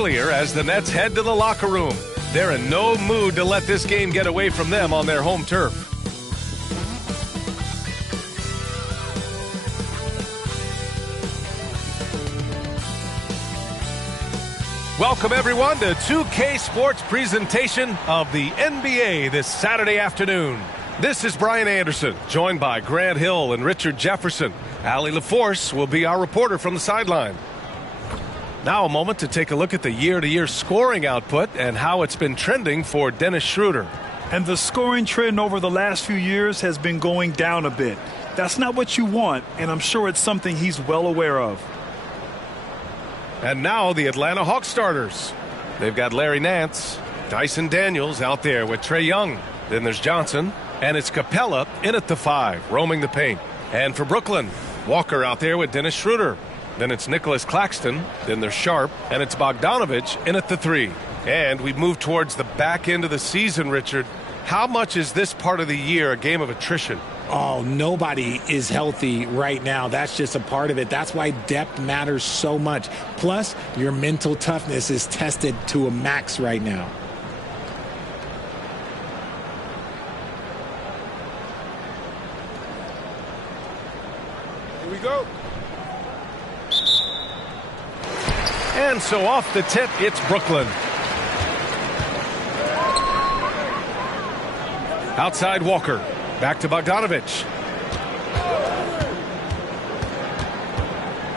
earlier as the Nets head to the locker room. They're in no mood to let this game get away from them on their home turf. Welcome, everyone, to 2K Sports presentation of the NBA this Saturday afternoon. This is Brian Anderson, joined by Grant Hill and Richard Jefferson. Allie LaForce will be our reporter from the sideline. Now a moment to take a look at the year-to-year scoring output and how it's been trending for Dennis Schroeder. And the scoring trend over the last few years has been going down a bit. That's not what you want, and I'm sure it's something he's well aware of. And now the Atlanta Hawks starters. They've got Larry Nance, Dyson Daniels out there with Trae Young. Then there's Johnson, and it's Capella in at the 5, roaming the paint. And for Brooklyn, Walker out there with Dennis Schroeder. Then it's Nicholas Claxton, then there's Sharp, and it's Bogdanovich in at the 3. And we've moved towards the back end of the season, Richard. How much is this part of the year a game of attrition? Oh, nobody is healthy right now. That's just a part of it. That's why depth matters so much. Plus, your mental toughness is tested to a max right now. Here we go. And so off the tip, it's Brooklyn. Outside Walker. Back to Bogdanovich.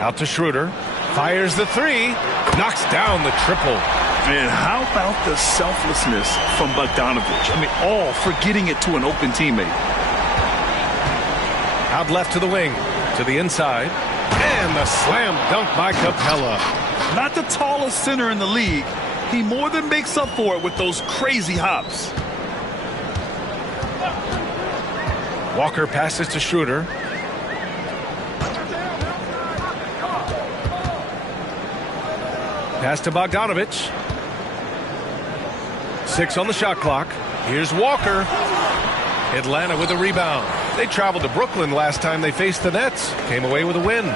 Out to Schroeder. Fires the 3. Knocks down the triple. Man, how about the selflessness from Bogdanovich? I mean, all for getting it to an open teammate. Out left to the wing. To the inside. And the slam dunk by Capella. Not the tallest center in the league. He more than makes up for it with those crazy hops. Walker passes to Schroeder. Pass to Bogdanovich. 6 on the shot clock. Here's Walker. Atlanta with a rebound. They traveled to Brooklyn last time they faced the Nets. Came away with a win.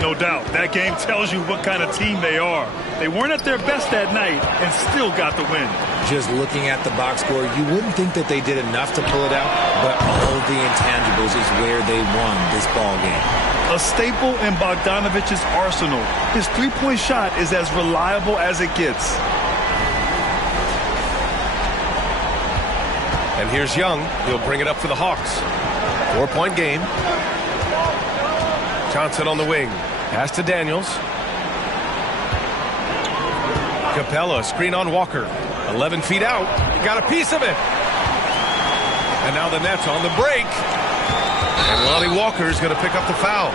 No doubt. That game tells you what kind of team they are. They weren't at their best that night and still got the win. Just looking at the box score, you wouldn't think that they did enough to pull it out, but all the intangibles is where they won this ball game. A staple in Bogdanovich's arsenal. His three-point shot is as reliable as it gets. And here's Young. He'll bring it up for the Hawks. 4-point game. Johnson on the wing. Pass to Daniels. Capella, screen on Walker. 11 feet out. Got a piece of it. And now the Nets on the break. And Lonnie Walker's going to pick up the foul.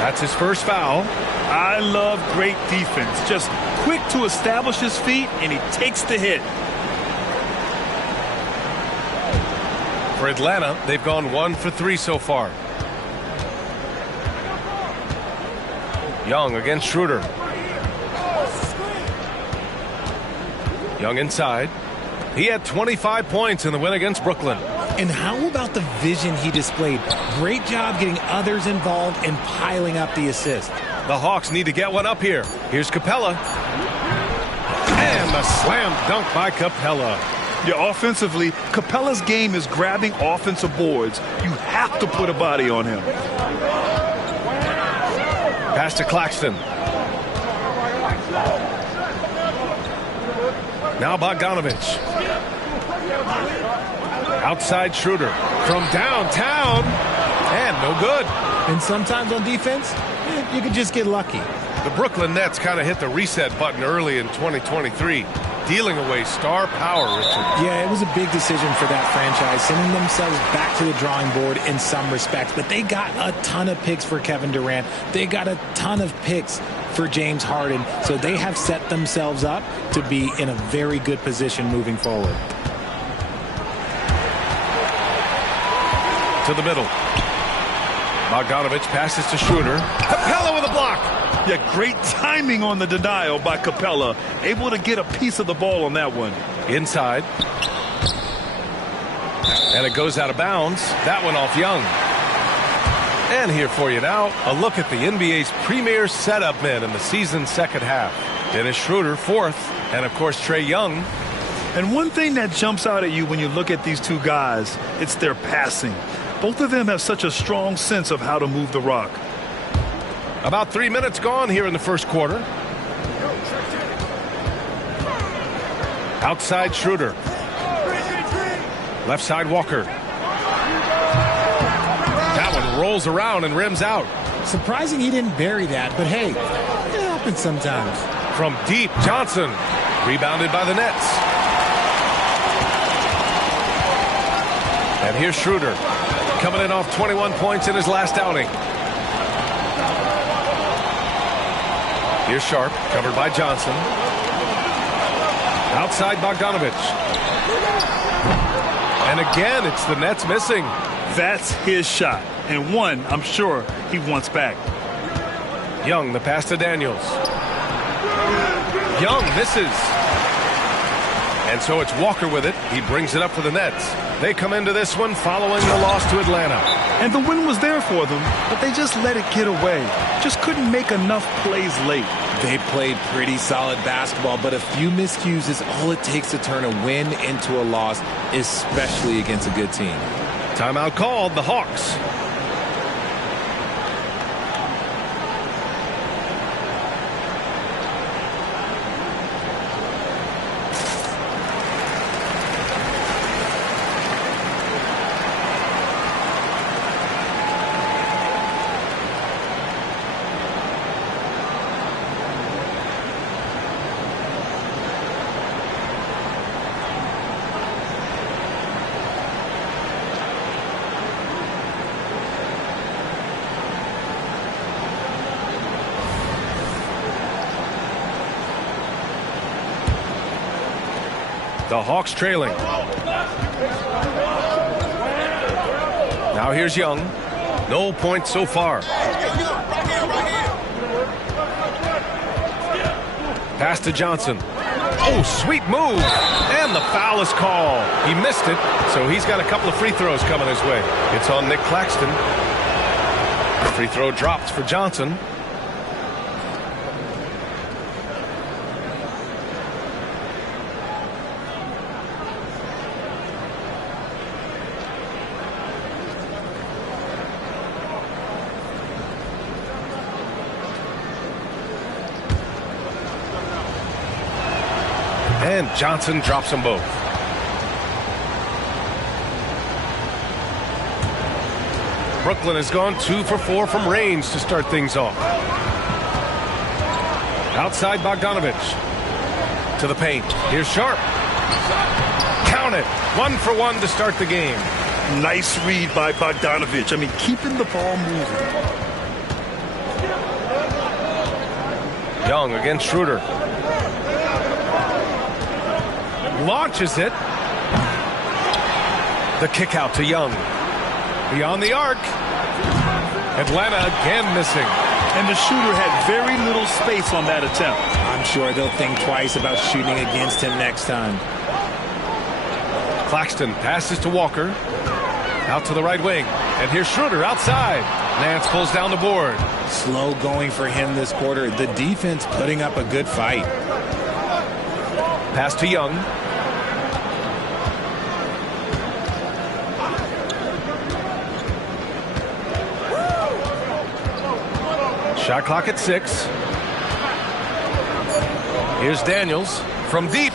That's his first foul. I love great defense. Just quick to establish his feet, and he takes the hit. For Atlanta, they've gone 1 for 3 so far. Young against Schroeder. Young inside. He had 25 points in the win against Brooklyn. And how about the vision he displayed? Great job getting others involved and piling up the assist. The Hawks need to get one up here. Here's Capella. And the slam dunk by Capella. Yeah, offensively, Capella's game is grabbing offensive boards. You have to put a body on him. Pass to Claxton. Now Bogdanovich. Outside Schroeder. From downtown. And no good. And sometimes on defense, you can just get lucky. The Brooklyn Nets kind of hit the reset button early in 2023. Dealing away star power, Richard. Yeah, it was a big decision for that franchise, sending themselves back to the drawing board in some respects. But they got a ton of picks for Kevin Durant. They got a ton of picks for James Harden. So they have set themselves up to be in a very good position moving forward. To the middle. Bogdanovich passes to Schroeder. Capella with a block. Yeah, great timing on the denial by Capella. Able to get a piece of the ball on that one. Inside. And it goes out of bounds. That one off Young. And here for you now, a look at the NBA's premier setup men in the season's second half. Dennis Schroeder, fourth. And, of course, Trae Young. And one thing that jumps out at you when you look at these two guys, it's their passing. Both of them have such a strong sense of how to move the rock. About 3 minutes gone here in the first quarter. Outside Schroeder. Left side Walker. That one rolls around and rims out. Surprising he didn't bury that, but hey, it happens sometimes. From deep, Johnson. Rebounded by the Nets. And here's Schroeder. Coming in off 21 points in his last outing. Here's Sharp, covered by Johnson. Outside Bogdanovich. And again, it's the Nets missing. That's his shot. And one, I'm sure, he wants back. Young, the pass to Daniels. Young misses. And so it's Walker with it. He brings it up for the Nets. They come into this one following the loss to Atlanta. And the win was there for them, but they just let it get away. Just couldn't make enough plays late. They played pretty solid basketball, but a few miscues is all it takes to turn a win into a loss, especially against a good team. Timeout called, the Hawks. The Hawks trailing. Now here's Young. No points so far. Pass to Johnson. Oh, sweet move. And the foul is called. He missed it, so he's got a couple of free throws coming his way. It's on Nick Claxton. Free throw drops for Johnson. And Johnson drops them both. Brooklyn has gone 2 for 4 from range to start things off. Outside Bogdanovich. To the paint. Here's Sharp. Count it. 1 for 1 to start the game. Nice read by Bogdanovich. I mean, keeping the ball moving. Young against Schroeder. Launches it. The kick out to Young. Beyond the arc. Atlanta again missing. And the shooter had very little space on that attempt. I'm sure they'll think twice about shooting against him next time. Claxton passes to Walker. Out to the right wing. And here's Schroeder outside. Nance pulls down the board. Slow going for him this quarter. The defense putting up a good fight. Pass to Young. Shot clock at 6. Here's Daniels from deep.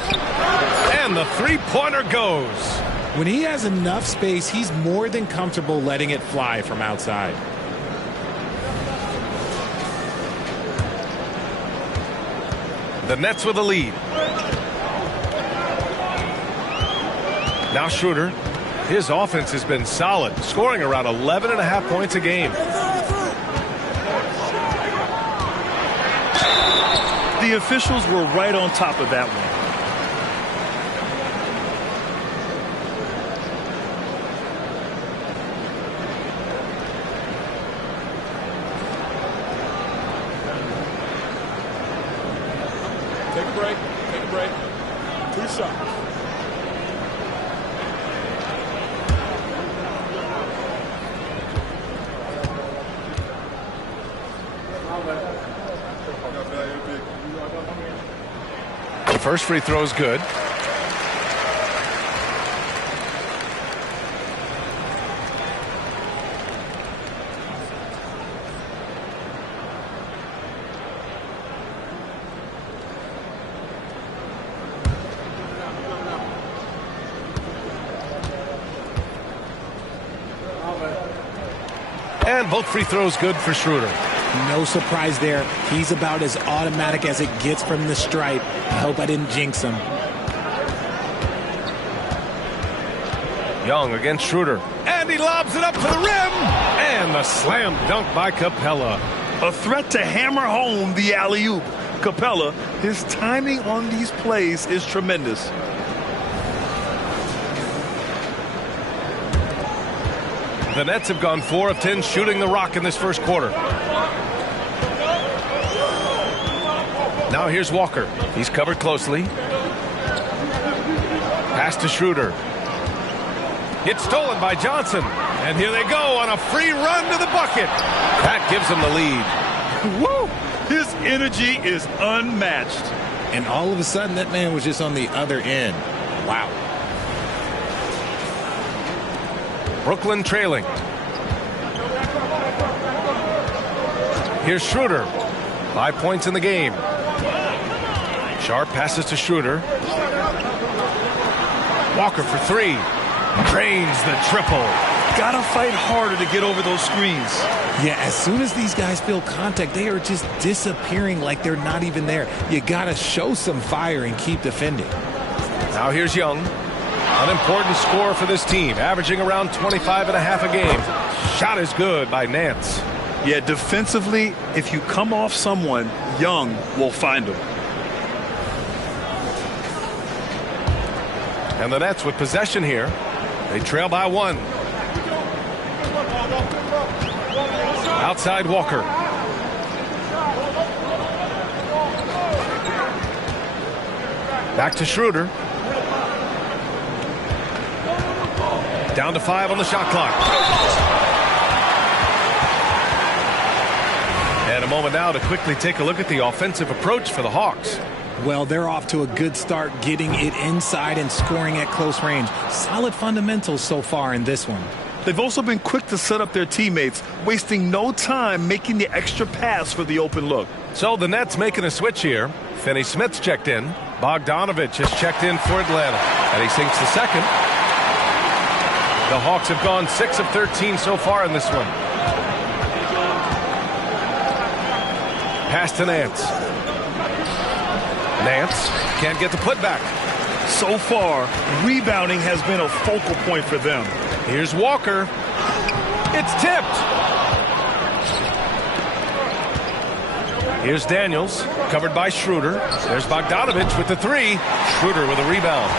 And the three-pointer goes. When he has enough space, he's more than comfortable letting it fly from outside. The Nets with a lead. Now Schroeder. His offense has been solid, scoring around 11.5 points a game. The officials were right on top of that one. Take a break. Take a break. 2 shots. first free throw is good. And both free throws good for Schroeder. No surprise there. He's about as automatic as it gets from the stripe. I hope I didn't jinx him. Young against Schroeder. And he lobs it up to the rim. And the slam dunk by Capella. A threat to hammer home the alley-oop. Capella, his timing on these plays is tremendous. The Nets have gone 4 of 10 shooting the rock in this first quarter. Now here's Walker. He's covered closely. Pass to Schroeder. It's stolen by Johnson. And here they go on a free run to the bucket. That gives them the lead. Woo! His energy is unmatched. And all of a sudden, that man was just on the other end. Wow. Brooklyn trailing. Here's Schroeder. 5 points in the game. Sharp passes to Schroeder. Walker for 3. Drains the triple. Gotta fight harder to get over those screens. Yeah, as soon as these guys feel contact, they are just disappearing like they're not even there. You gotta show some fire and keep defending. Now here's Young. An important score for this team, averaging around 25 and a half a game. Shot is good by Nance. Yeah, defensively, if you come off someone, Young will find him. And the Nets with possession here. They trail by 1. Outside Walker. Back to Schroeder. Down to 5 on the shot clock. And a moment now to quickly take a look at the offensive approach for the Hawks. Well, they're off to a good start getting it inside and scoring at close range. Solid fundamentals so far in this one. They've also been quick to set up their teammates, wasting no time making the extra pass for the open look. So the Nets making a switch here. Finney-Smith's checked in. Bogdanovich has checked in for Atlanta. And he sinks the second. The Hawks have gone 6 of 13 so far in this one. Pass to Nance. Nance can't get the putback. So far, rebounding has been a focal point for them. Here's Walker. It's tipped. Here's Daniels, covered by Schroeder. There's Bogdanovich with the 3. Schroeder with a rebound.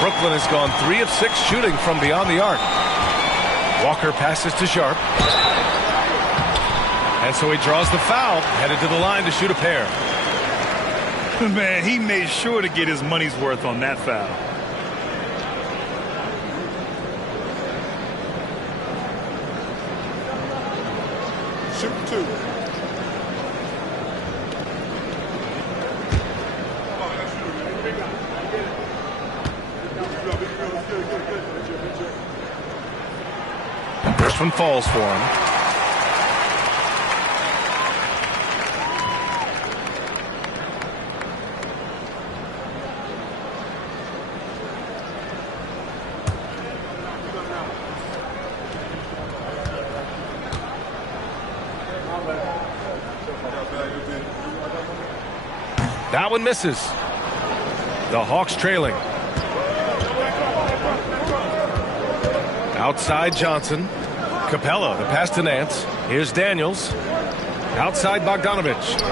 Brooklyn has gone 3 of 6 shooting from beyond the arc. Walker passes to Sharp. And so he draws the foul, headed to the line to shoot a pair. Man, he made sure to get his money's worth on that foul. Shoot 2. First one falls for him. That one misses. The Hawks trailing. Outside Johnson. Capella, the pass to Nance. Here's Daniels. Outside Bogdanovich.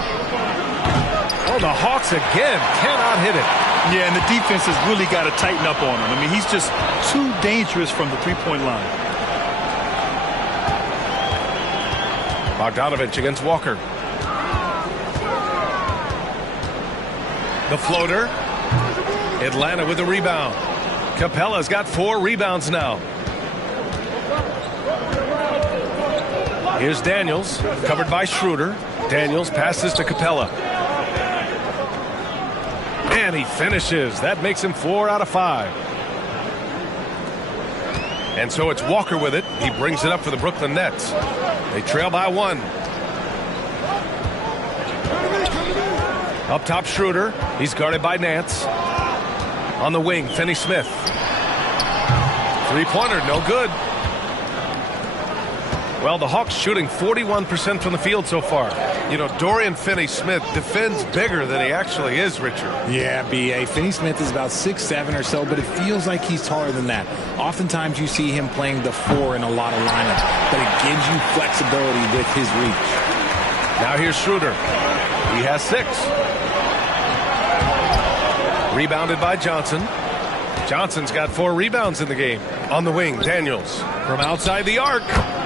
Oh, the Hawks again cannot hit it. Yeah, and the defense has really got to tighten up on him. I mean, he's just too dangerous from the three-point line. Bogdanovich against Walker. The floater. Atlanta with the rebound. Capella's got 4 rebounds now. Here's Daniels, covered by Schroeder. Daniels passes to Capella. And he finishes. That makes him 4 out of 5. And so it's Walker with it. He brings it up for the Brooklyn Nets. They trail by 1. Up top, Schroeder. He's guarded by Nance. On the wing, Finney-Smith. Three-pointer, no good. Well, the Hawks shooting 41% from the field so far. You know, Dorian Finney-Smith defends bigger than he actually is, Richard. Yeah, B.A. Finney-Smith is about 6'7" or so, but it feels like he's taller than that. Oftentimes you see him playing the 4 in a lot of lineups, but it gives you flexibility with his reach. Now here's Schroeder. He has 6. Rebounded by Johnson. Johnson's got 4 rebounds in the game. On the wing, Daniels from outside the arc.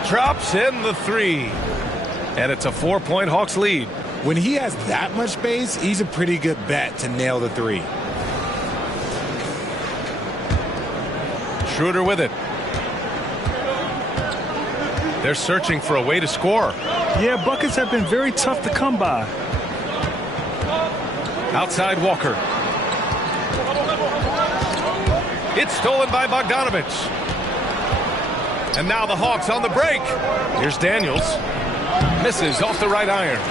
Drops in the 3. And it's a 4-point Hawks lead. When he has that much space, he's a pretty good bet to nail the 3. Schroeder with it. They're searching for a way to score. Yeah, buckets have been very tough to come by. Outside Walker. It's stolen by Bogdanovich. And now the Hawks on the break. Here's Daniels. Misses off the right iron.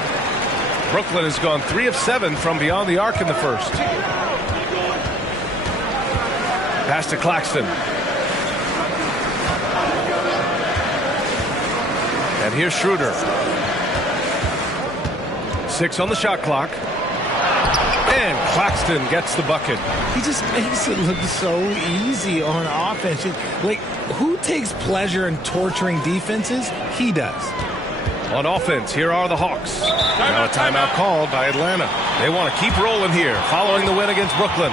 Brooklyn has gone 3 of 7 from beyond the arc in the first. Pass to Claxton. And here's Schroeder. 6 on the shot clock. And Claxton gets the bucket. He just makes it look so easy on offense. Like, who takes pleasure in torturing defenses? He does. On offense, here are the Hawks. Now a timeout called by Atlanta. They want to keep rolling here, following the win against Brooklyn.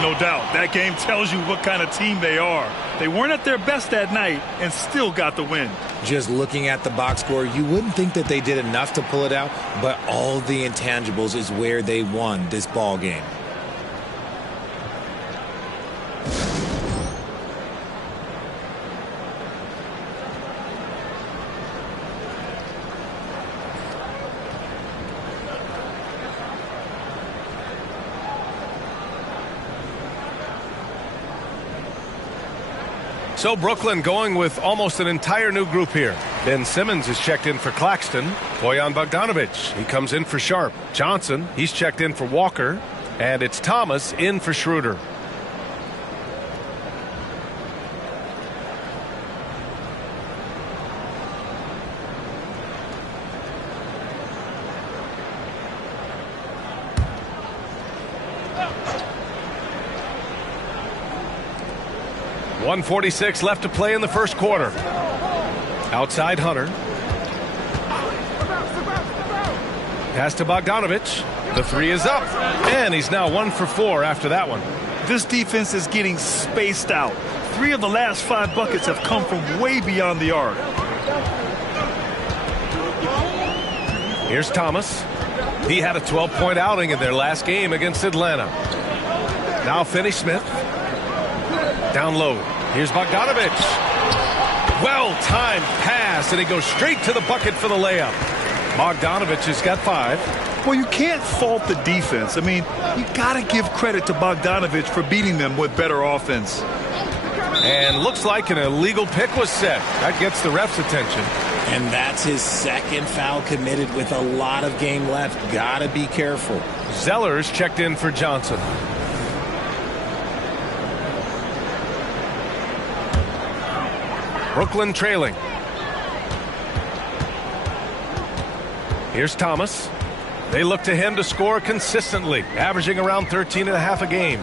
No doubt. That game tells you what kind of team they are. They weren't at their best that night and still got the win. Just looking at the box score, you wouldn't think that they did enough to pull it out, but all the intangibles is where they won this ball game. So Brooklyn going with almost an entire new group here. Ben Simmons is checked in for Claxton. Bojan Bogdanovich, he comes in for Sharp. Johnson, he's checked in for Walker. And it's Thomas in for Schroeder. .146 left to play in the first quarter. Outside Hunter. Pass to Bogdanovich. The 3 is up. And he's now 1 for 4 after that one. This defense is getting spaced out. 3 of the last 5 buckets have come from way beyond the arc. Here's Thomas. He had a 12-point outing in their last game against Atlanta. Now Finney-Smith. Down low. Here's Bogdanovich. Well-timed pass, and he goes straight to the bucket for the layup. Bogdanovich has got 5. Well, you can't fault the defense. I mean, you got to give credit to Bogdanovich for beating them with better offense. And looks like an illegal pick was set. That gets the ref's attention. And that's his second foul committed with a lot of game left. Got to be careful. Zeller's checked in for Johnson. Brooklyn trailing. Here's Thomas. They look to him to score consistently, averaging around 13.5 a game.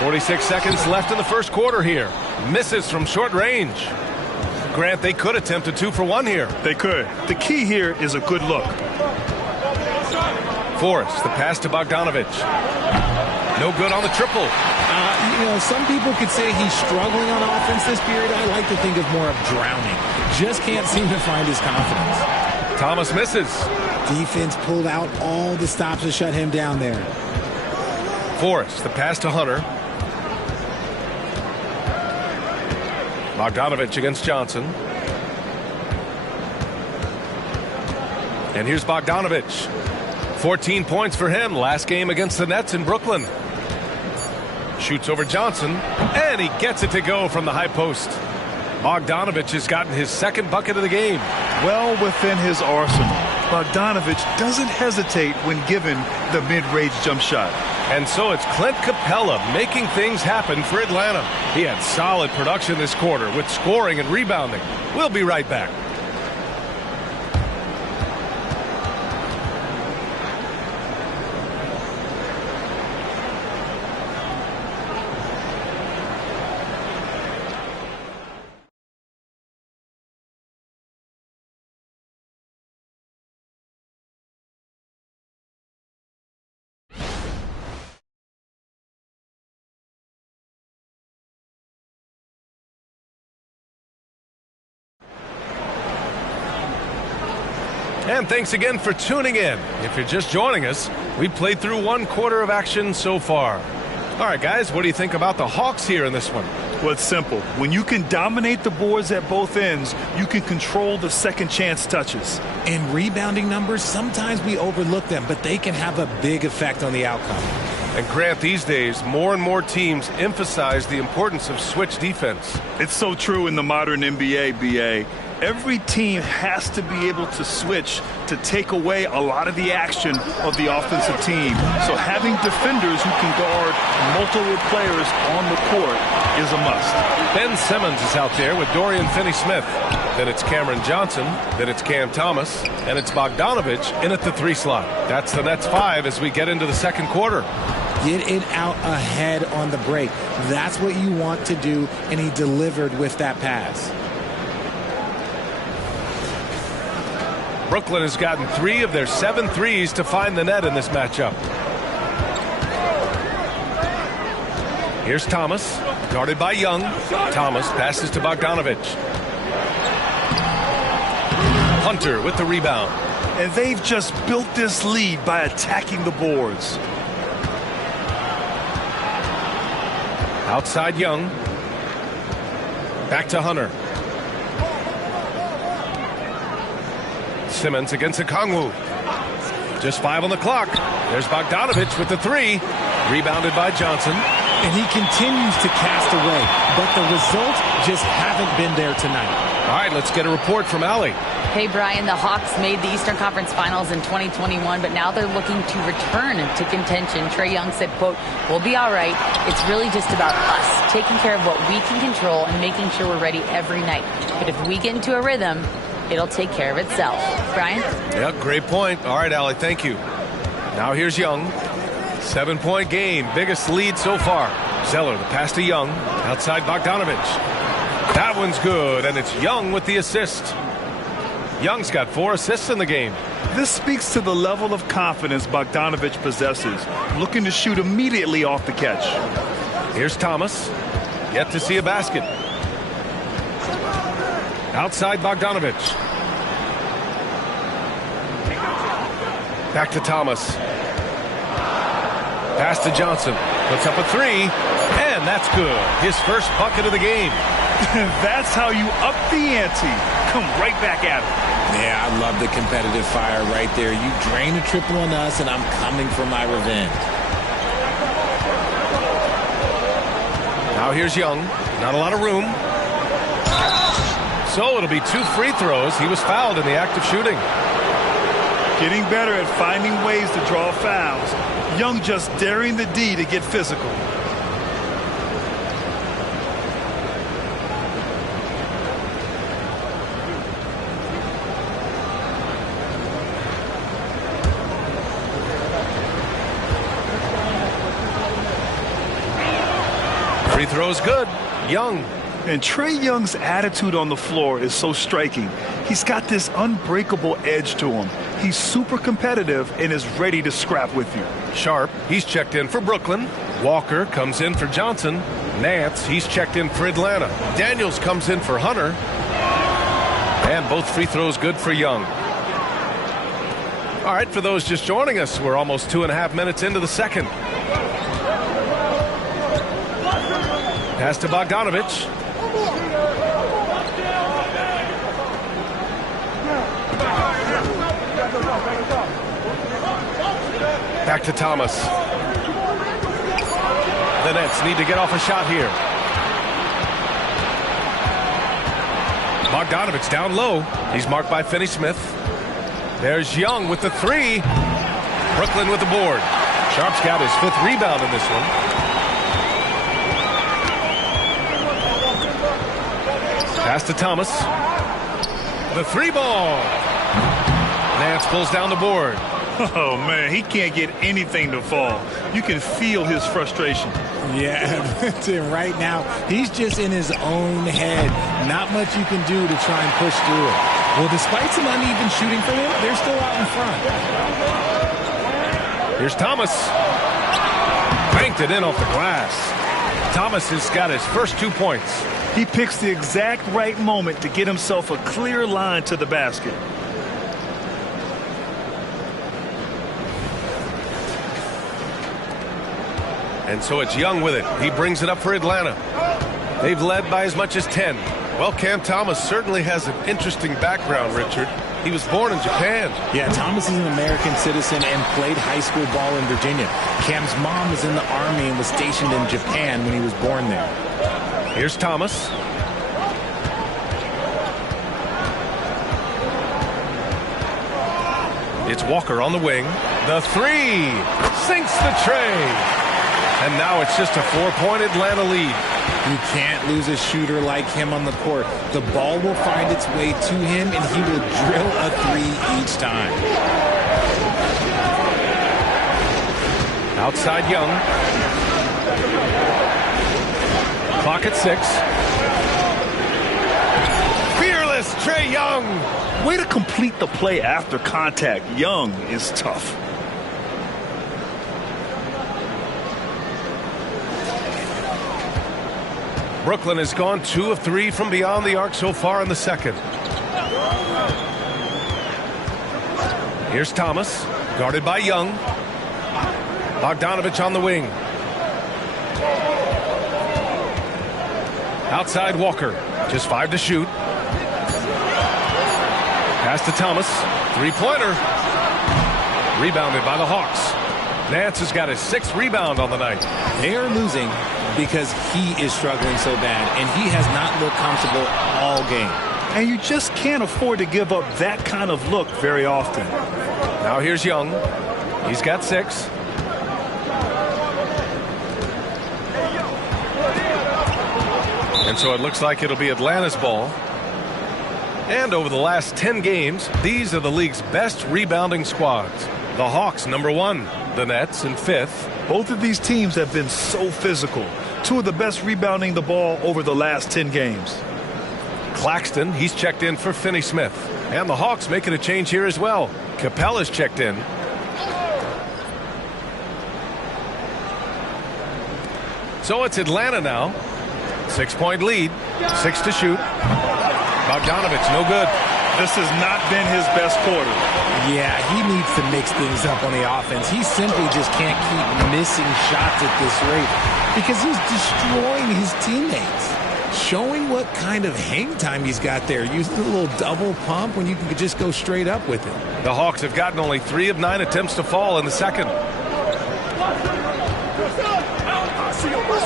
46 seconds left in the first quarter here. Misses from short range. Grant, they could attempt a 2 for 1 here. They could. The key here is a good look. Forrest, the pass to Bogdanovich. No good on the triple. You know, some people could say he's struggling on offense this period. I like to think of more of drowning. Just can't seem to find his confidence. Thomas misses. Defense pulled out all the stops to shut him down there. Forrest, the pass to Hunter. Bogdanovich against Johnson. And here's Bogdanovich. 14 points for him last game against the Nets in Brooklyn. Shoots over Johnson, and he gets it to go from the high post. Bogdanovich has gotten his second bucket of the game. Well within his arsenal. Bogdanovich doesn't hesitate when given the mid-range jump shot. And so it's Clint Capella making things happen for Atlanta. He had solid production this quarter with scoring and rebounding. We'll be right back. And thanks again for tuning in. If you're just joining us, we played through one quarter of action so far. All right, guys, what do you think about the Hawks here in this one? Well, it's simple. When you can dominate the boards at both ends, you can control the second chance touches. In rebounding numbers, sometimes we overlook them, but they can have a big effect on the outcome. And Grant, these days, more and more teams emphasize the importance of switch defense. It's so true in the modern NBA, BA. Every team has to be able to switch to take away a lot of the action of the offensive team. So having defenders who can guard multiple players on the court is a must. Ben Simmons is out there with Dorian Finney-Smith. Then it's Cameron Johnson. Then it's Cam Thomas. And it's Bogdanovich in at the 3 slot. That's the Nets 5 as we get into the second quarter. Get it out ahead on the break. That's what you want to do, and he delivered with that pass. Brooklyn has gotten 3 of their 7 threes to find the net in this matchup. Here's Thomas, guarded by Young. Thomas passes to Bogdanovich. Hunter with the rebound. And they've just built this lead by attacking the boards. Outside Young. Back to Hunter. Simmons against Okongwu. Just 5 on the clock. There's Bogdanovich with the 3. Rebounded by Johnson. And he continues to cast away, but the results just haven't been there tonight. All right, let's get a report from Allie. Hey, Brian, the Hawks made the Eastern Conference Finals in 2021, but now they're looking to return to contention. Trae Young said, quote, "We'll be all right. It's really just about us, taking care of what we can control and making sure we're ready every night. But if we get into a rhythm, it'll take care of itself." Brian? Yeah, great point. All right, Allie, thank you. Now here's Young. 7-point game, biggest lead so far. Zeller, the pass to Young. Outside Bogdanovich. That one's good, and it's Young with the assist. Young's got 4 assists in the game. This speaks to the level of confidence Bogdanovich possesses, looking to shoot immediately off the catch. Here's Thomas. Yet to see a basket. Outside Bogdanovich. Back to Thomas. Pass to Johnson. Puts up a 3. And that's good. His first bucket of the game. That's how you up the ante. Come right back at it. Yeah, I love the competitive fire right there. You drain a triple on us, and I'm coming for my revenge. Now here's Young. Not a lot of room. So it'll be 2 free throws. He was fouled in the act of shooting. Getting better at finding ways to draw fouls. Young just daring the D to get physical. Free throw's good. Young. And Trae Young's attitude on the floor is so striking. He's got this unbreakable edge to him. He's super competitive and is ready to scrap with you. Sharp, he's checked in for Brooklyn. Walker comes in for Johnson. Nance, he's checked in for Atlanta. Daniels comes in for Hunter. And both free throws good for Young. All right, for those just joining us, we're almost 2.5 minutes into the second. Pass to Bogdanovich. Back to Thomas. The Nets need to get off a shot here. Bogdanovich down low. He's marked by Finney-Smith. There's Young with the three. Brooklyn with the board. Sharp's got his 5th rebound in this one. Pass to Thomas. The 3-ball. Nance pulls down the board. Oh, man, he can't get anything to fall. You can feel his frustration. Yeah, right now, he's just in his own head. Not much you can do to try and push through it. Well, despite some uneven shooting for him, they're still out in front. Here's Thomas. Banked it in off the glass. Thomas has got his first 2 points. He picks the exact right moment to get himself a clear line to the basket. And so it's Young with it. He brings it up for Atlanta. They've led by as much as 10. Well, Cam Thomas certainly has an interesting background, Richard. He was born in Japan. Yeah, Thomas is an American citizen and played high school ball in Virginia. Cam's mom was in the Army and was stationed in Japan when he was born there. Here's Thomas. It's Walker on the wing. The 3 sinks the tray. And now it's just a 4-point Atlanta lead. You can't lose a shooter like him on the court. The ball will find its way to him, and he will drill a 3 each time. Outside Young. Clock at 6. Fearless Trae Young. Way to complete the play after contact. Young is tough. Brooklyn has gone 2 of 3 from beyond the arc so far in the second. Here's Thomas, guarded by Young. Bogdanovich on the wing. Outside Walker, just 5 to shoot. Pass to Thomas, 3-pointer. Rebounded by the Hawks. Nance has got his 6th rebound on the night. They are losing because he is struggling so bad, and he has not looked comfortable all game. And you just can't afford to give up that kind of look very often. Now here's Young. He's got 6. And so it looks like it'll be Atlanta's ball. And over the last 10 games, these are the league's best rebounding squads. The Hawks, number 1. The Nets in 5th. Both of these teams have been so physical. 2 of the best rebounding the ball over the last 10 games. Claxton, he's checked in for Finney-Smith. And the Hawks making a change here as well. Capella's checked in. So it's Atlanta now. 6-point lead. 6 to shoot. Bogdanovich, no good. This has not been his best quarter. Yeah, he needs to mix things up on the offense. He simply just can't keep missing shots at this rate because he's destroying his teammates. Showing what kind of hang time he's got there. Using a little double pump when you can just go straight up with it. The Hawks have gotten only 3 of 9 attempts to fall in the second.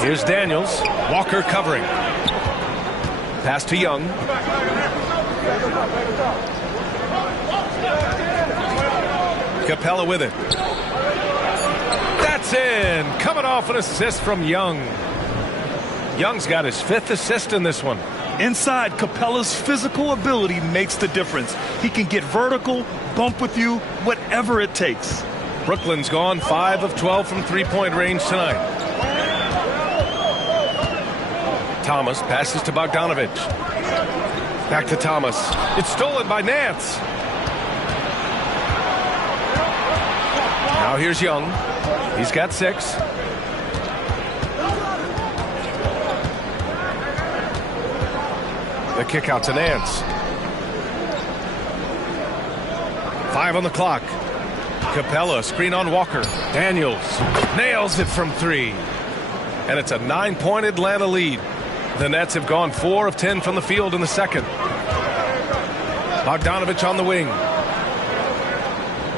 Here's Daniels. Walker covering. Pass to Young. Capella with it. That's in. Coming off an assist from Young. Young's got his 5th assist in this one. Inside, Capella's physical ability makes the difference. He can get vertical, bump with you, whatever it takes. Brooklyn's gone 5 of 12 from 3-point range tonight. Thomas passes to Bogdanovich. Back to Thomas. It's stolen by Nance. Now here's Young. He's got 6. The kick out to Nance. 5 on the clock. Capella, screen on Walker. Daniels nails it from 3. And it's a 9-point Atlanta lead. The Nets have gone 4 of 10 from the field in the second. Bogdanovich on the wing.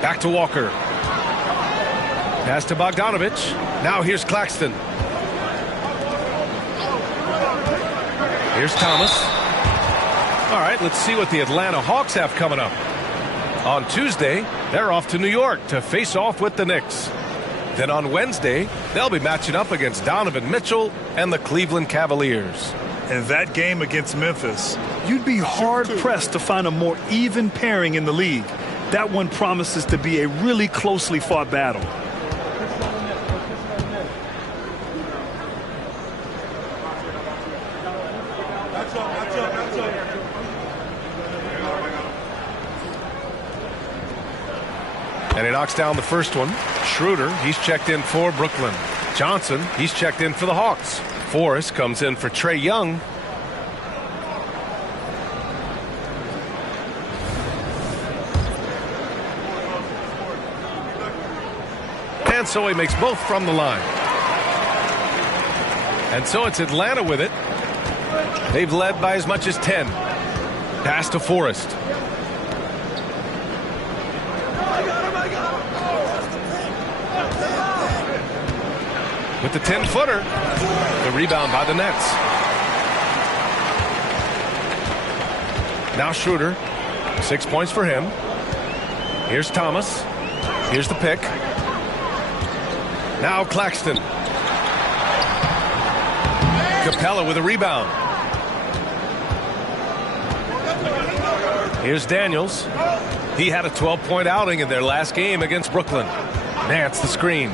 Back to Walker. Pass to Bogdanovich. Now here's Claxton. Here's Thomas. All right, let's see what the Atlanta Hawks have coming up. On Tuesday, they're off to New York to face off with the Knicks. Then on Wednesday, they'll be matching up against Donovan Mitchell and the Cleveland Cavaliers. And that game against Memphis, you'd be hard-pressed to find a more even pairing in the league. That one promises to be a really closely fought battle. And he knocks down the first one. Schroeder, he's checked in for Brooklyn. Johnson, he's checked in for the Hawks. Forrest comes in for Trae Young. And so he makes both from the line. And so it's Atlanta with it. They've led by as much as 10. Pass to Forrest. With the 10-footer, the rebound by the Nets. Now Schroeder, 6 points for him. Here's Thomas. Here's the pick. Now Claxton. Capella with a rebound. Here's Daniels. He had a 12-point outing in their last game against Brooklyn. Nance the screen.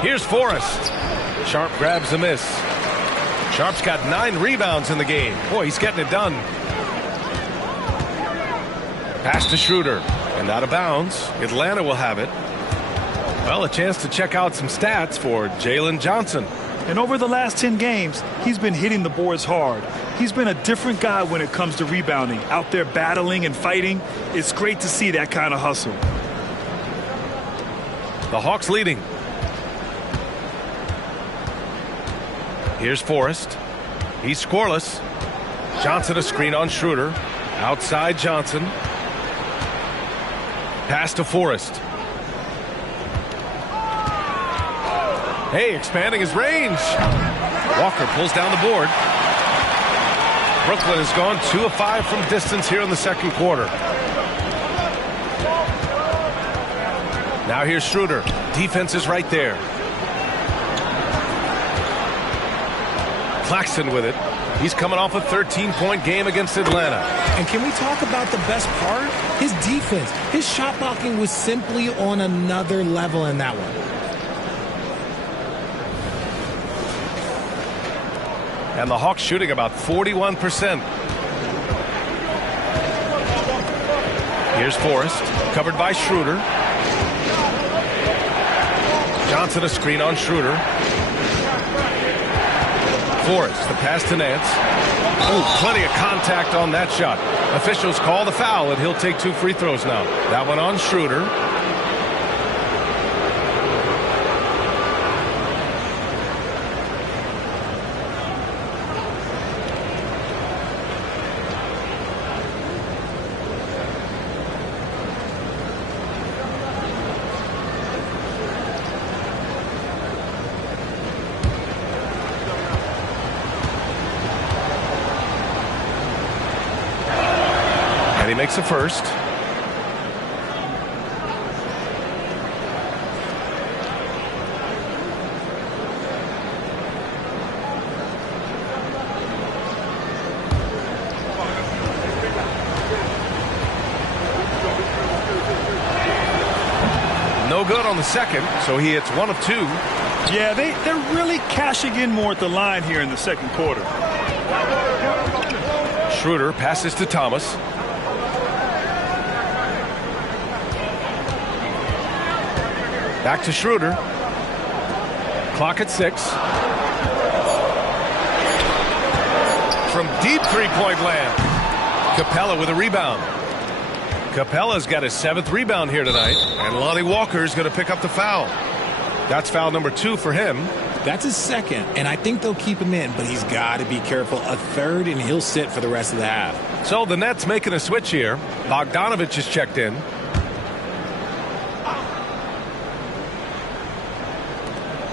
Here's Forrest. Sharp grabs a miss. Sharp's got 9 rebounds in the game. Boy, he's getting it done. Pass to Schroeder. And out of bounds. Atlanta will have it. Well, a chance to check out some stats for Jalen Johnson. And over the last 10 games, he's been hitting the boards hard. He's been a different guy when it comes to rebounding. Out there battling and fighting. It's great to see that kind of hustle. The Hawks leading. Here's Forrest. He's scoreless. Johnson a screen on Schroeder. Outside Johnson. Pass to Forrest. Hey, expanding his range. Walker pulls down the board. Brooklyn has gone 2 of 5 from distance here in the second quarter. Now here's Schroeder. Defense is right there. Claxton with it. He's coming off a 13-point game against Atlanta. And can we talk about the best part? His defense. His shot blocking was simply on another level in that one. And the Hawks shooting about 41%. Here's Forrest, covered by Schroeder. Johnson a screen on Schroeder. Forrest, the pass to Nance. Oh, plenty of contact on that shot. Officials call the foul, and he'll take 2 free throws now. That one on Schroeder. And he makes a first. No good on the second, so he hits 1 of 2. Yeah, they're really cashing in more at the line here in the second quarter. Schroeder passes to Thomas. Back to Schroeder. Clock at 6. From deep three-point land. Capella with a rebound. Capella's got his 7th rebound here tonight. And Lonnie Walker's going to pick up the foul. That's foul number 2 for him. That's his 2nd, and I think they'll keep him in, but he's got to be careful. A 3rd, and he'll sit for the rest of the half. So the Nets making a switch here. Bogdanovich is checked in.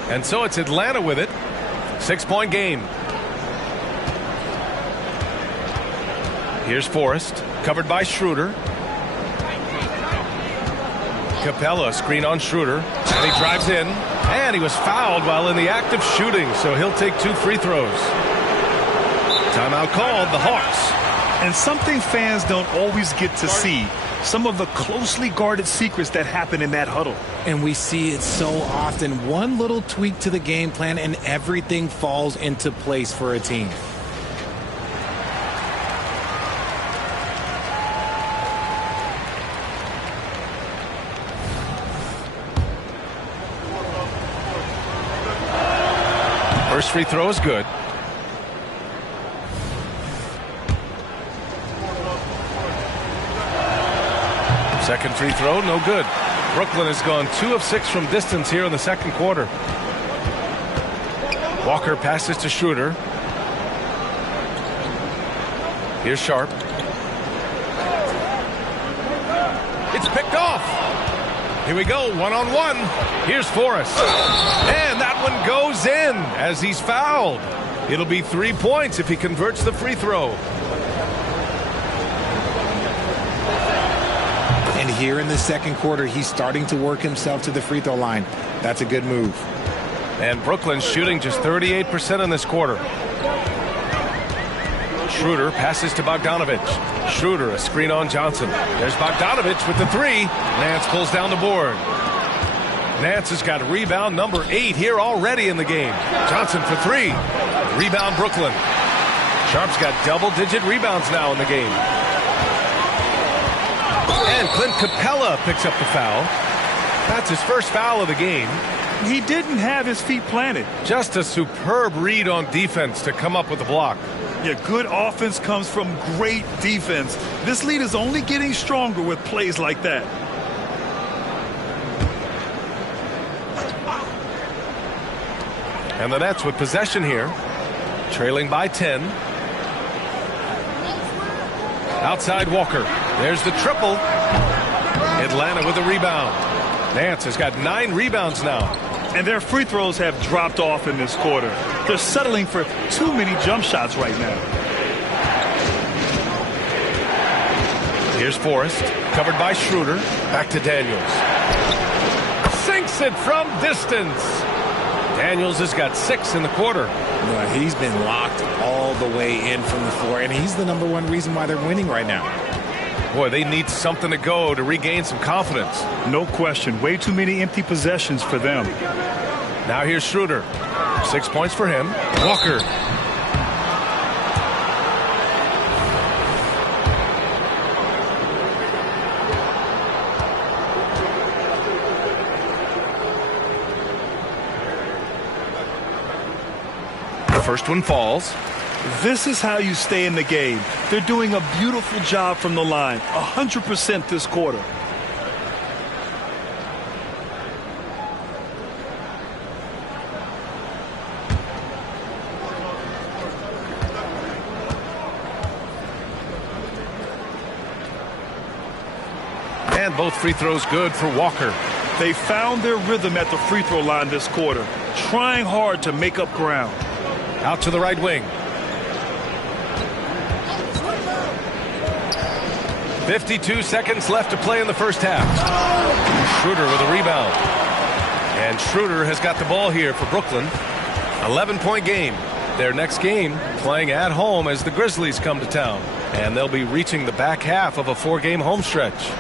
And so it's Atlanta with it. 6-point game. Here's Forrest, covered by Schroeder. Capella, screen on Schroeder, and he drives in, and he was fouled while in the act of shooting, so he'll take 2 free throws. Timeout called, the Hawks. And something fans don't always get to see, some of the closely guarded secrets that happen in that huddle. And we see it so often. One little tweak to the game plan and everything falls into place for a team. First free throw is good. Second free throw, no good. Brooklyn has gone 2 of 6 from distance here in the second quarter. Walker passes to Schroeder. Here's Sharp. It's picked off. Here we go, one-on-one. Here's Forrest. And that one goes in as he's fouled. It'll be 3 points if he converts the free throw. And here in the second quarter, he's starting to work himself to the free throw line. That's a good move. And Brooklyn's shooting just 38% in this quarter. Schroeder passes to Bogdanovich. Schroeder, a screen on Johnson. There's Bogdanovich with the 3. Nance pulls down the board. Nance has got rebound number 8 here already in the game. Johnson for 3. Rebound Brooklyn. Sharp's got double-digit rebounds now in the game. And Clint Capella picks up the foul. That's his first foul of the game. He didn't have his feet planted. Just a superb read on defense to come up with the block. Yeah, good offense comes from great defense. This lead is only getting stronger with plays like that. And the Nets with possession here, trailing by 10. Outside Walker. There's the triple. Atlanta with a rebound. Nance has got 9 rebounds now. And their free throws have dropped off in this quarter. They're settling for too many jump shots right now. Here's Forrest, covered by Schroeder. Back to Daniels. Sinks it from distance. Daniels has got 6 in the quarter. Well, he's been locked all the way in from the floor, and he's the #1 reason why they're winning right now. Boy, they need something to go to regain some confidence. No question. Way too many empty possessions for them. Now here's Schroeder. 6 points for him. Walker. The first one falls. This is how you stay in the game. They're doing a beautiful job from the line. 100% this quarter. And both free throws good for Walker. They found their rhythm at the free throw line this quarter, trying hard to make up ground. Out to the right wing. 52 seconds left to play in the first half. Schroeder with a rebound. And Schroeder has got the ball here for Brooklyn. 11-point game. Their next game playing at home as the Grizzlies come to town. And they'll be reaching the back half of a 4-game home stretch.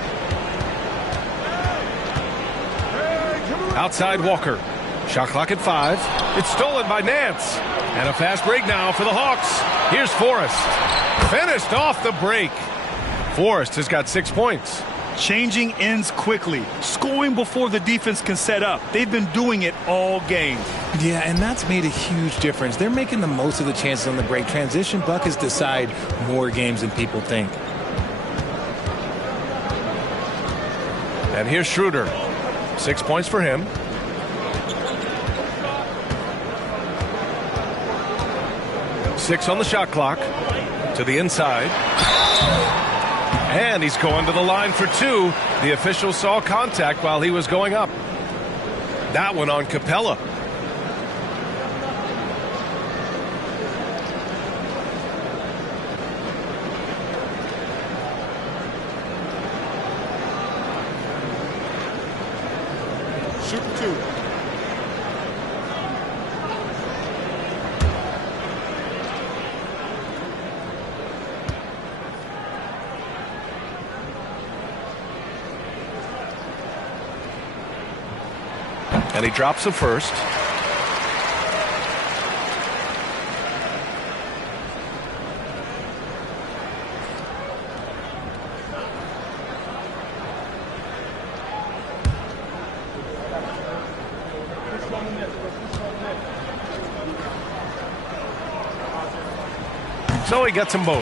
Outside Walker. Shot clock at 5. It's stolen by Nance. And a fast break now for the Hawks. Here's Forrest. Finished off the break. Forrest has got 6 points. Changing ends quickly, scoring before the defense can set up. They've been doing it all game. Yeah, and that's made a huge difference. They're making the most of the chances on the break. Transition buckets decide more games than people think. And here's Schroeder. 6 points for him. Six on the shot clock. To the inside. And he's going to the line for 2. The official saw contact while he was going up. That one on Capella. Shoot for 2. And he drops the first. So he gets them both.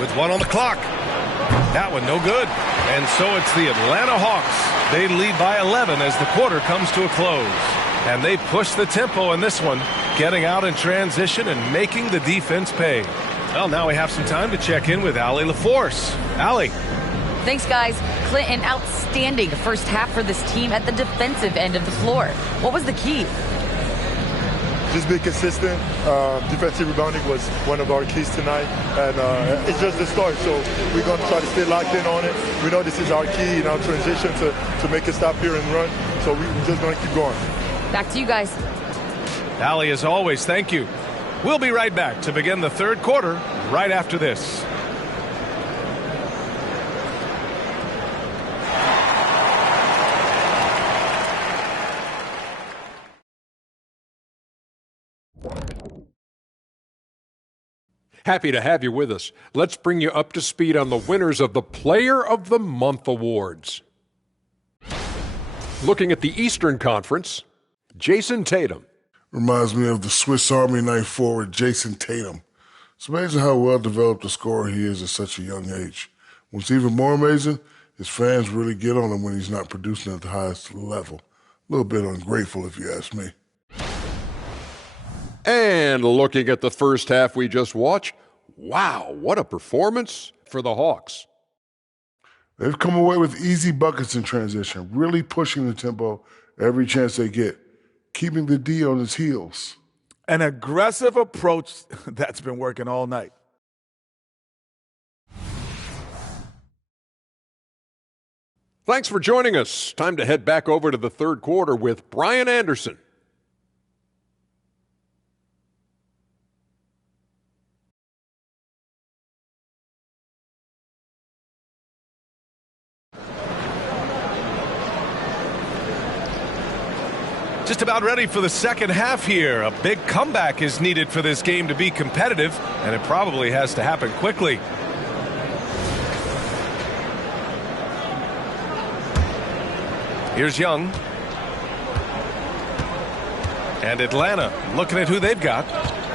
With 1 on the clock. That one no good. And so it's the Atlanta Hawks. They lead by 11 as the quarter comes to a close. And they push the tempo in this one, getting out in transition and making the defense pay. Well, now we have some time to check in with Allie LaForce. Allie. Thanks, guys. Clint, an outstanding first half for this team at the defensive end of the floor. What was the key? Just be consistent. Defensive rebounding was one of our keys tonight, and it's just the start. So we're going to try to stay locked in on it. We know this is our key in our transition to make a stop here and run. So we're just going to keep going. Back to you guys. Allie, as always, thank you. We'll be right back to begin the third quarter right after this. Happy to have you with us. Let's bring you up to speed on the winners of the Player of the Month awards. Looking at the Eastern Conference, Jason Tatum. Reminds me of the Swiss Army knife forward Jason Tatum. It's amazing how well developed a scorer he is at such a young age. What's even more amazing, his fans really get on him when he's not producing at the highest level. A little bit ungrateful if you ask me. And looking at the first half we just watched, wow, what a performance for the Hawks. They've come away with easy buckets in transition, really pushing the tempo every chance they get, keeping the D on his heels. An aggressive approach that's been working all night. Thanks for joining us. Time to head back over to the third quarter with Brian Anderson. Just about ready for the second half here. A big comeback is needed for this game to be competitive, and it probably has to happen quickly. Here's Young. And Atlanta looking at who they've got.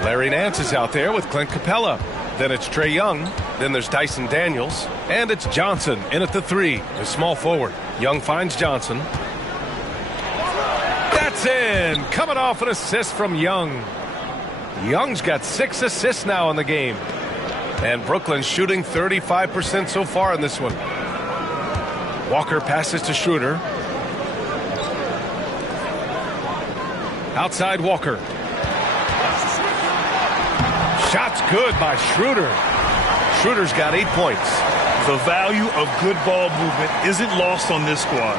Larry Nance is out there with Clint Capella. Then it's Trae Young. Then there's Dyson Daniels. And it's Johnson in at the 3, the small forward. Young finds Johnson. That's in. Coming off an assist from Young. Young's got 6 assists now in the game. And Brooklyn shooting 35% so far in this one. Walker passes to Schroeder. Outside Walker. Shot's good by Schroeder. Schroeder's got 8 points. The value of good ball movement isn't lost on this squad.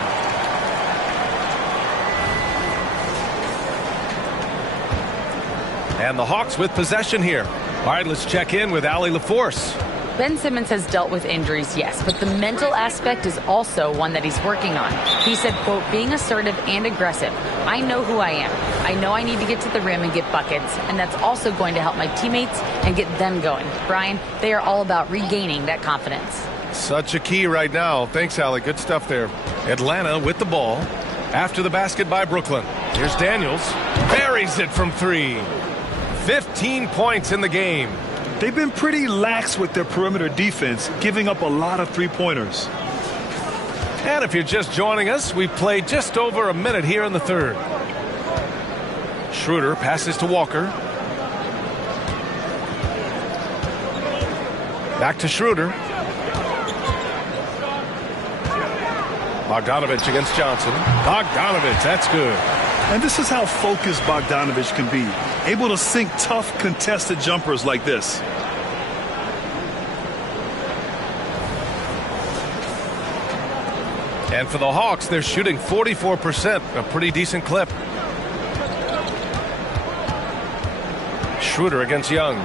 And the Hawks with possession here. All right, let's check in with Allie LaForce. Ben Simmons has dealt with injuries, yes, but the mental aspect is also one that he's working on. He said, quote, being assertive and aggressive. I know who I am. I know I need to get to the rim and get buckets, and that's also going to help my teammates and get them going. Brian, they are all about regaining that confidence. Such a key right now. Thanks, Allie. Good stuff there. Atlanta with the ball. After the basket by Brooklyn. Here's Daniels. Buries it from 3. 15 points in the game. They've been pretty lax with their perimeter defense, giving up a lot of three-pointers. And if you're just joining us, we've played just over a minute here in the third. Schroeder passes to Walker. Back to Schroeder. Bogdanovich against Johnson. Bogdanovich, that's good. And this is how focused Bogdanovich can be. Able to sink tough, contested jumpers like this. And for the Hawks, they're shooting 44%, a pretty decent clip. Schroeder against Young.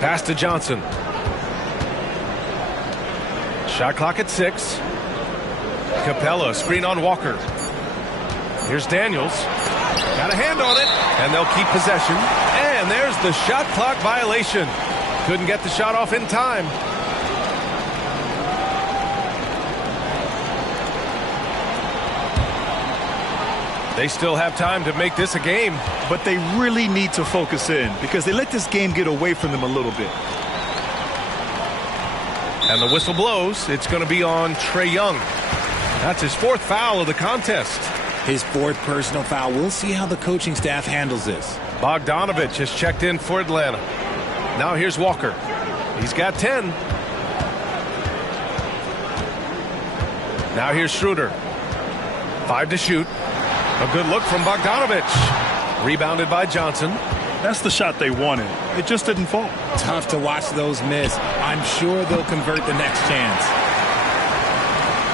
Pass to Johnson. Shot clock at 6. Capella, screen on Walker. Here's Daniels. Got a hand on it, and they'll keep possession. And there's the shot clock violation. Couldn't get the shot off in time. They still have time to make this a game. But they really need to focus in because they let this game get away from them a little bit. And the whistle blows. It's going to be on Trae Young. That's his 4th foul of the contest. His 4th personal foul. We'll see how the coaching staff handles this. Bogdanovich has checked in for Atlanta. Now here's Walker. He's got 10. Now here's Schroeder. 5 to shoot. A good look from Bogdanovich. Rebounded by Johnson. That's the shot they wanted. It just didn't fall. Tough to watch those miss. I'm sure they'll convert the next chance.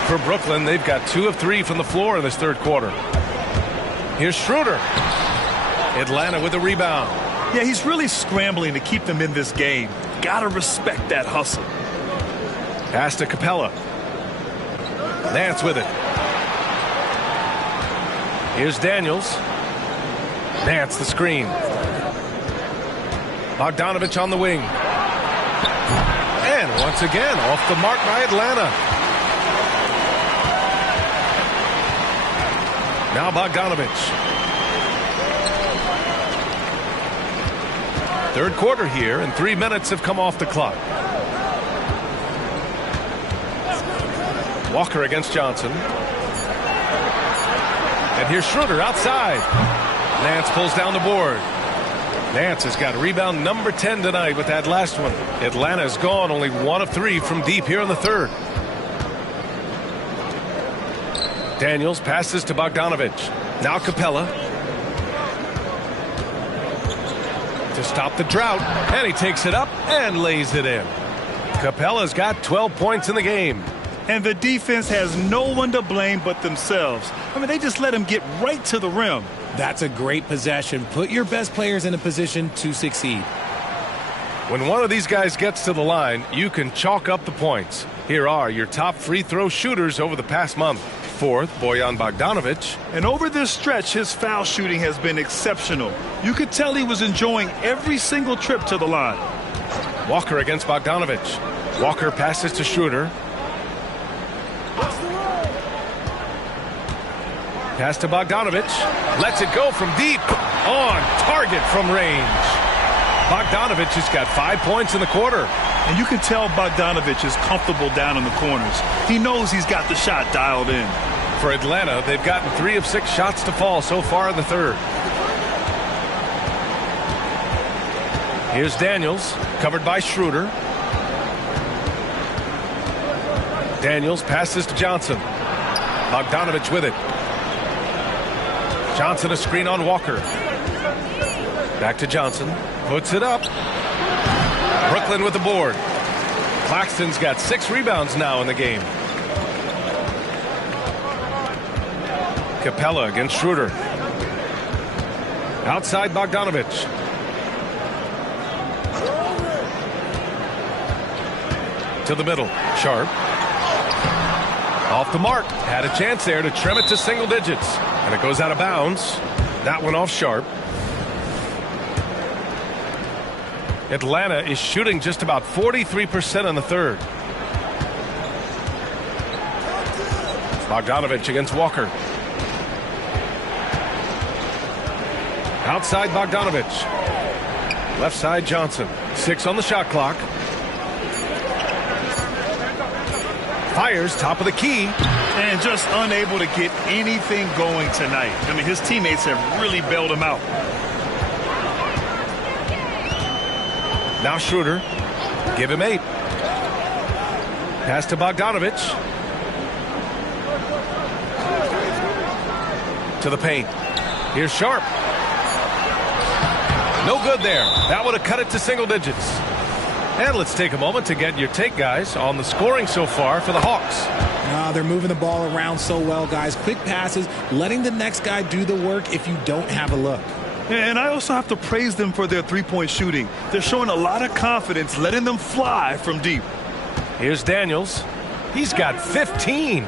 For Brooklyn, they've got 2 of 3 from the floor in this 3rd quarter. Here's Schroeder. Atlanta with a rebound. Yeah, he's really scrambling to keep them in this game. Gotta respect that hustle. Pass to Capella. Nance with it. Here's Daniels. Nance the screen. Bogdanovich on the wing. And once again, off the mark by Atlanta. Now Bogdanovich. 3rd quarter here, and 3 minutes have come off the clock. Walker against Johnson. And here's Schroeder outside. Nance pulls down the board. Nance has got rebound number 10 tonight with that last one. Atlanta's gone only 1 of 3 from deep here in the 3rd. Daniels passes to Bogdanovich. Now Capella. To stop the drought. And he takes it up and lays it in. Capella's got 12 points in the game. And the defense has no one to blame but themselves. I mean, they just let him get right to the rim. That's a great possession. Put your best players in a position to succeed. When one of these guys gets to the line, you can chalk up the points. Here are your top free throw shooters over the past month. 4th, Bojan Bogdanovich. And over this stretch, his foul shooting has been exceptional. You could tell he was enjoying every single trip to the line. Walker against Bogdanovich. Walker passes to Schroeder. Pass to Bogdanovich. Lets it go from deep. On target from range. Bogdanovich has got 5 points in the quarter. And you can tell Bogdanovich is comfortable down in the corners. He knows he's got the shot dialed in. For Atlanta, they've gotten 3 of 6 shots to fall so far in the 3rd. Here's Daniels, covered by Schroeder. Daniels passes to Johnson. Bogdanovich with it. Johnson a screen on Walker. Back to Johnson. Puts it up. Brooklyn with the board. Claxton's got 6 rebounds now in the game. Capella against Schroeder. Outside Bogdanovich. To the middle. Sharp. Off the mark. Had a chance there to trim it to single digits. And it goes out of bounds. That one off Sharp. Atlanta is shooting just about 43% in the 3rd. Bogdanovich against Walker. Outside Bogdanovich. Left side Johnson. 6 on the shot clock. Fires top of the key. And just unable to get anything going tonight. I mean, his teammates have really bailed him out. Now Schroeder. Give him 8. Pass to Bogdanovich. To the paint. Here's Sharp. No good there. That would have cut it to single digits. And let's take a moment to get your take, guys, on the scoring so far for the Hawks. They're moving the ball around so well, guys. Quick passes, letting the next guy do the work if you don't have a look. And I also have to praise them for their three-point shooting. They're showing a lot of confidence, letting them fly from deep. Here's Daniels. He's got 15.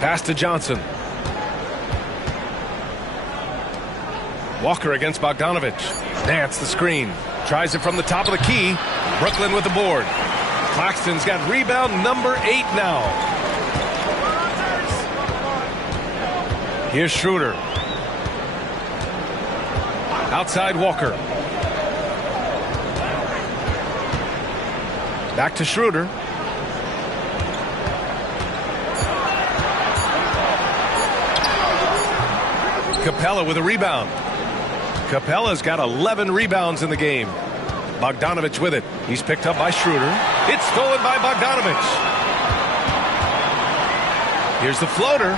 Pass to Johnson. Walker against Bogdanovich. Nance the screen. Tries it from the top of the key. Brooklyn with the board. Claxton's got rebound number 8 now. Here's Schroeder. Outside Walker. Back to Schroeder. Capella with a rebound. Capella's got 11 rebounds in the game. Bogdanovich with it. He's picked up by Schroeder. It's stolen by Bogdanovich. Here's the floater.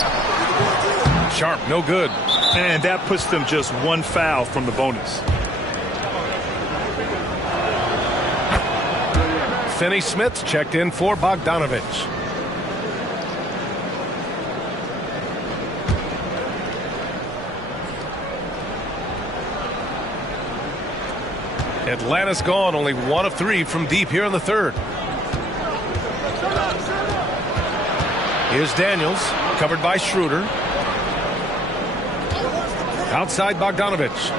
Sharp, no good. And that puts them just one foul from the bonus. Finney Smith checked in for Bogdanovich. Atlanta's gone only 1 of 3 from deep here in the third. Here's Daniels, covered by Schroeder. Outside Bogdanovich.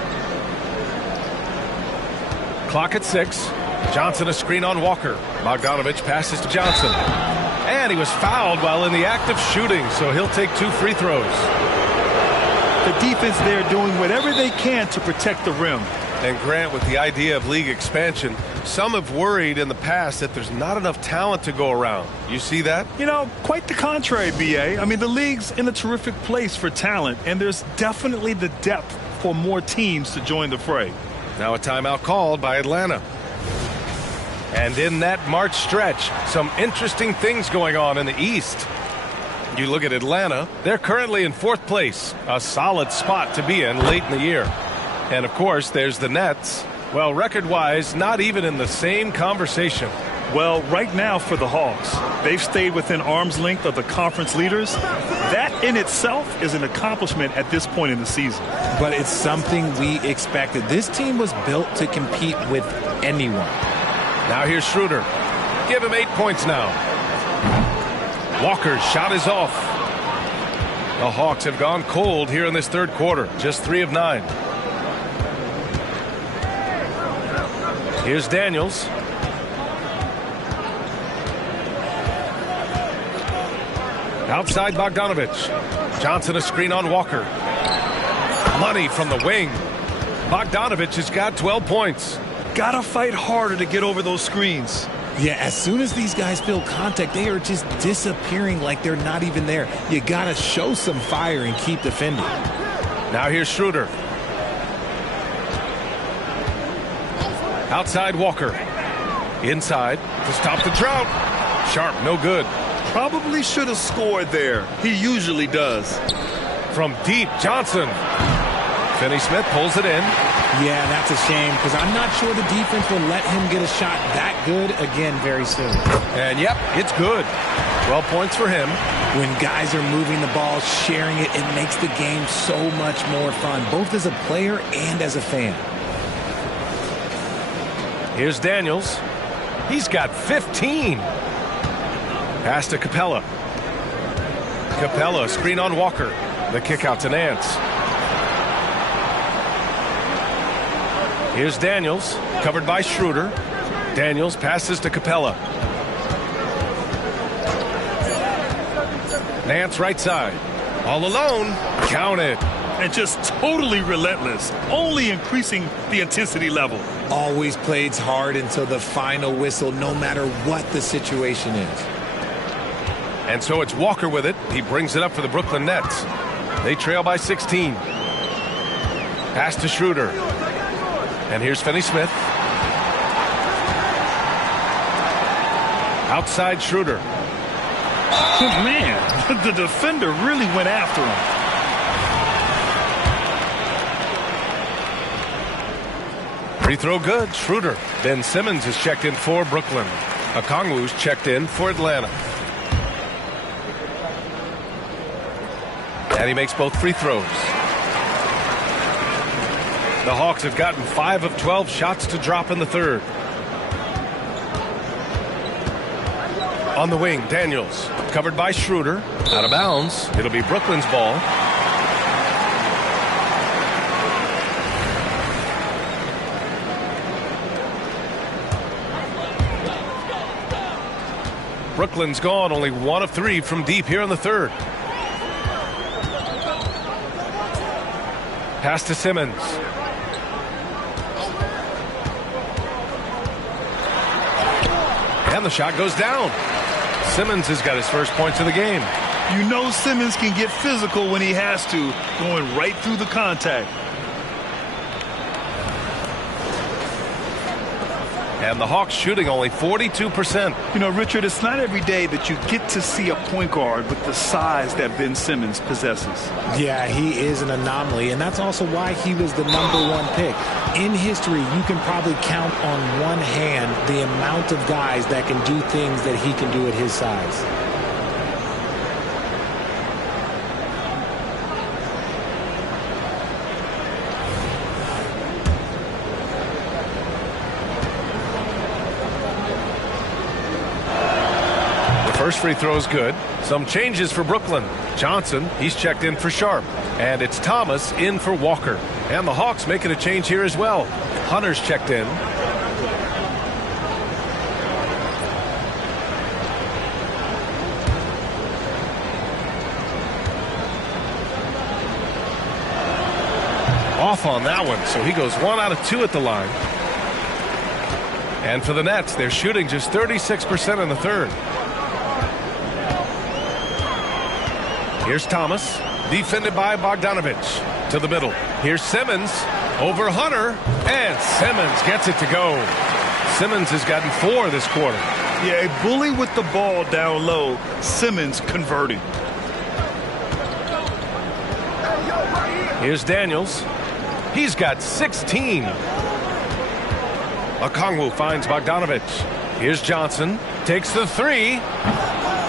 Clock at 6. Johnson a screen on Walker. Bogdanovich passes to Johnson. And he was fouled while in the act of shooting, so he'll take 2 free throws. The defense there doing whatever they can to protect the rim. And Grant, with the idea of league expansion, some have worried in the past that there's not enough talent to go around. You see that? You know, quite the contrary, B.A. I mean, the league's in a terrific place for talent, and there's definitely the depth for more teams to join the fray. Now a timeout called by Atlanta. And in that March stretch, some interesting things going on in the East. You look at Atlanta, they're currently in 4th place, a solid spot to be in late in the year. And, of course, there's the Nets. Well, record-wise, not even in the same conversation. Well, right now for the Hawks, they've stayed within arm's length of the conference leaders. That in itself is an accomplishment at this point in the season. But it's something we expected. This team was built to compete with anyone. Now here's Schroeder. Give him 8 points now. Walker's shot is off. The Hawks have gone cold here in this third quarter. Just 3 of 9. Here's Daniels. Outside Bogdanovich. Johnson a screen on Walker. Money from the wing. Bogdanovich has got 12 points. Gotta fight harder to get over those screens. Yeah, as soon as these guys feel contact, they are just disappearing like they're not even there. You gotta show some fire and keep defending. Now here's Schroeder. Outside Walker. Inside to stop the drought. Sharp, no good. Probably should have scored there. He usually does. From deep, Johnson. Finney Smith pulls it in. Yeah, that's a shame because I'm not sure the defense will let him get a shot that good again very soon. And, yep, it's good. 12 points for him. When guys are moving the ball, sharing it, it makes the game so much more fun, both as a player and as a fan. Here's Daniels. He's got 15. Pass to Capella. Capella, screen on Walker. The kick out to Nance. Here's Daniels, covered by Schroeder. Daniels passes to Capella. Nance right side. All alone. Count it. And just totally relentless, only increasing the intensity level. Always plays hard until the final whistle, no matter what the situation is. And so it's Walker with it. He brings it up for the Brooklyn Nets. They trail by 16. Pass to Schroeder. And here's Finney Smith. Outside Schroeder. Man, the defender really went after him. Free throw good. Schroeder. Ben Simmons is checked in for Brooklyn. Okongwu's checked in for Atlanta. And he makes both free throws. The Hawks have gotten 5 of 12 shots to drop in the third. On the wing, Daniels. Covered by Schroeder. Out of bounds. It'll be Brooklyn's ball. Brooklyn's gone only 1 of 3 from deep here in the third. Pass to Simmons. And the shot goes down. Simmons has got his first points of the game. You know Simmons can get physical when he has to, going right through the contact. And the Hawks shooting only 42%. You know, Richard, it's not every day that you get to see a point guard with the size that Ben Simmons possesses. Yeah, he is an anomaly, and that's also why he was the #1 pick. In history, you can probably count on one hand the amount of guys that can do things that he can do at his size. First free throw is good. Some changes for Brooklyn. Johnson, he's checked in for Sharp. And it's Thomas in for Walker. And the Hawks making a change here as well. Hunter's checked in. Off on that one, so he goes 1 out of 2 at the line. And for the Nets, they're shooting just 36% in the third. Here's Thomas, defended by Bogdanovich. To the middle. Here's Simmons over Hunter, and Simmons gets it to go. Simmons has gotten 4 this quarter. Yeah, a bully with the ball down low. Simmons converting. Here's Daniels. He's got 16. Okongwu finds Bogdanovich. Here's Johnson. Takes the 3.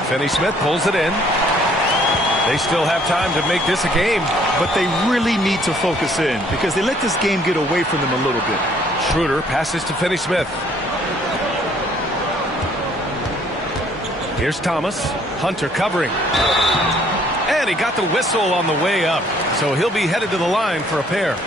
Finney-Smith pulls it in. They still have time to make this a game. But they really need to focus in because they let this game get away from them a little bit. Schroeder passes to Finney-Smith. Here's Thomas. Hunter covering. And he got the whistle on the way up. So he'll be headed to the line for a pair.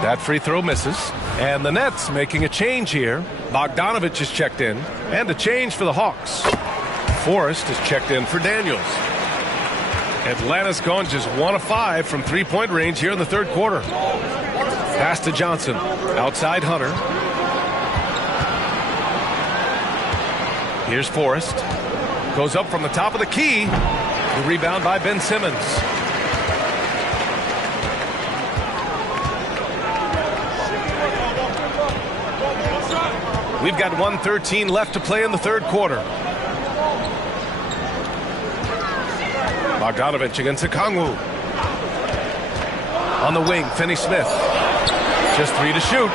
That free throw misses. And the Nets making a change here. Bogdanovich is checked in. And a change for the Hawks. Forrest is checked in for Daniels. Atlanta's gone just 1 of 5 from three-point range here in the third quarter. Pass to Johnson. Outside Hunter. Here's Forrest. Goes up from the top of the key. The rebound by Ben Simmons. We've got 1:13 left to play in the third quarter. Bogdanovich against Okongwu. On the wing, Finney-Smith. Just 3 to shoot.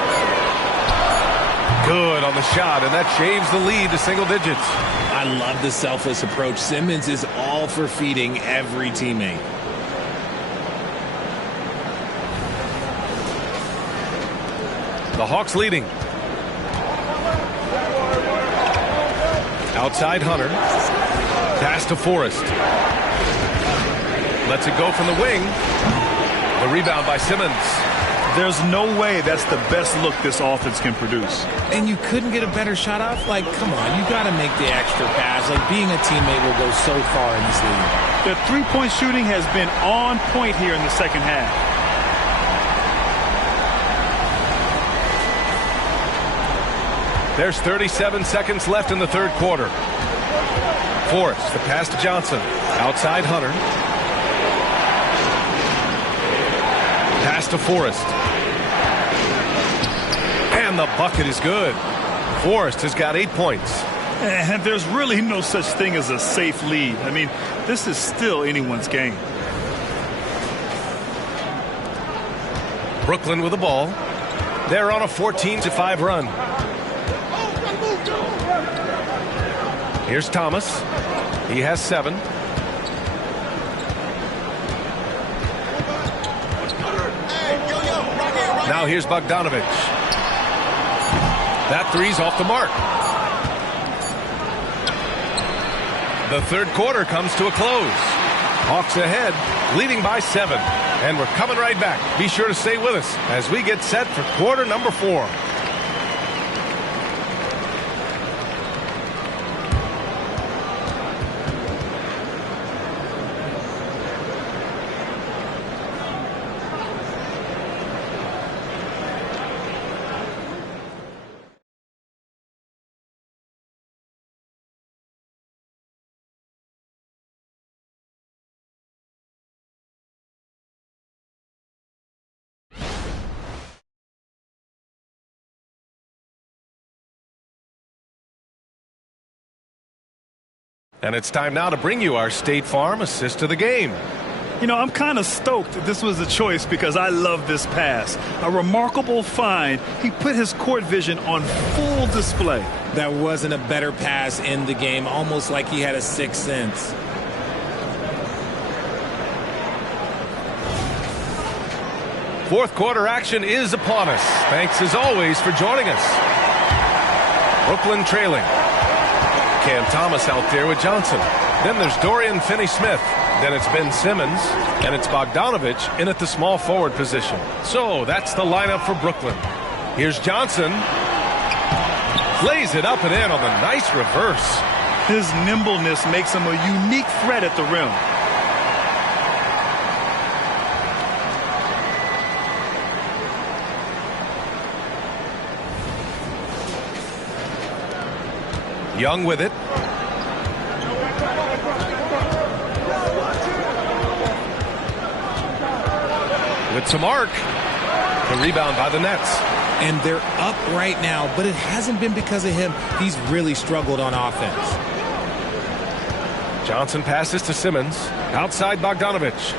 Good on the shot, and that shaves the lead to single digits. I love the selfless approach. Simmons is all for feeding every teammate. The Hawks leading. Outside Hunter. Pass to Forrest. Lets it go from the wing. The rebound by Simmons. There's no way that's the best look this offense can produce. And you couldn't get a better shot off? Like, come on, you got to make the extra pass. Like, being a teammate will go so far in this league. Their three-point shooting has been on point here in the second half. There's 37 seconds left in the third quarter. Forrest, the pass to Johnson. Outside Hunter. Pass to Forrest. And the bucket is good. Forrest has got 8 points. And there's really no such thing as a safe lead. I mean, this is still anyone's game. Brooklyn with the ball. They're on a 14-5 run. Here's Thomas. He has 7. Now here's Bogdanovich. That three's off the mark. The third quarter comes to a close. Hawks ahead, leading by 7. And we're coming right back. Be sure to stay with us as we get set for quarter number 4. And it's time now to bring you our State Farm assist of the game. You know, I'm kind of stoked that this was a choice because I love this pass. A remarkable find. He put his court vision on full display. That wasn't a better pass in the game, almost like he had a sixth sense. Fourth quarter action is upon us. Thanks as always for joining us. Brooklyn trailing. Cam Thomas out there with Johnson. Then there's Dorian Finney-Smith. Then it's Ben Simmons. And it's Bogdanovich in at the small forward position. So that's the lineup for Brooklyn. Here's Johnson. Lays it up and in on the nice reverse. His nimbleness makes him a unique threat at the rim. Young with it. With some arc. The rebound by the Nets. And they're up right now, but it hasn't been because of him. He's really struggled on offense. Johnson passes to Simmons. Outside Bogdanovich.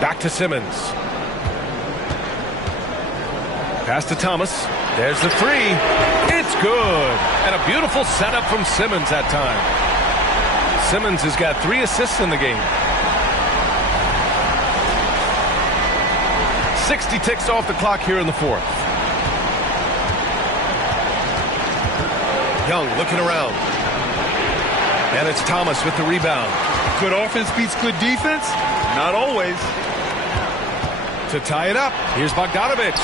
Back to Simmons. Pass to Thomas. There's the three. It's good. And a beautiful setup from Simmons that time. Simmons has got 3 assists in the game. 60 ticks off the clock here in the fourth. Young looking around. And it's Thomas with the rebound. Good offense beats good defense? Not always. To tie it up, here's Bogdanovich.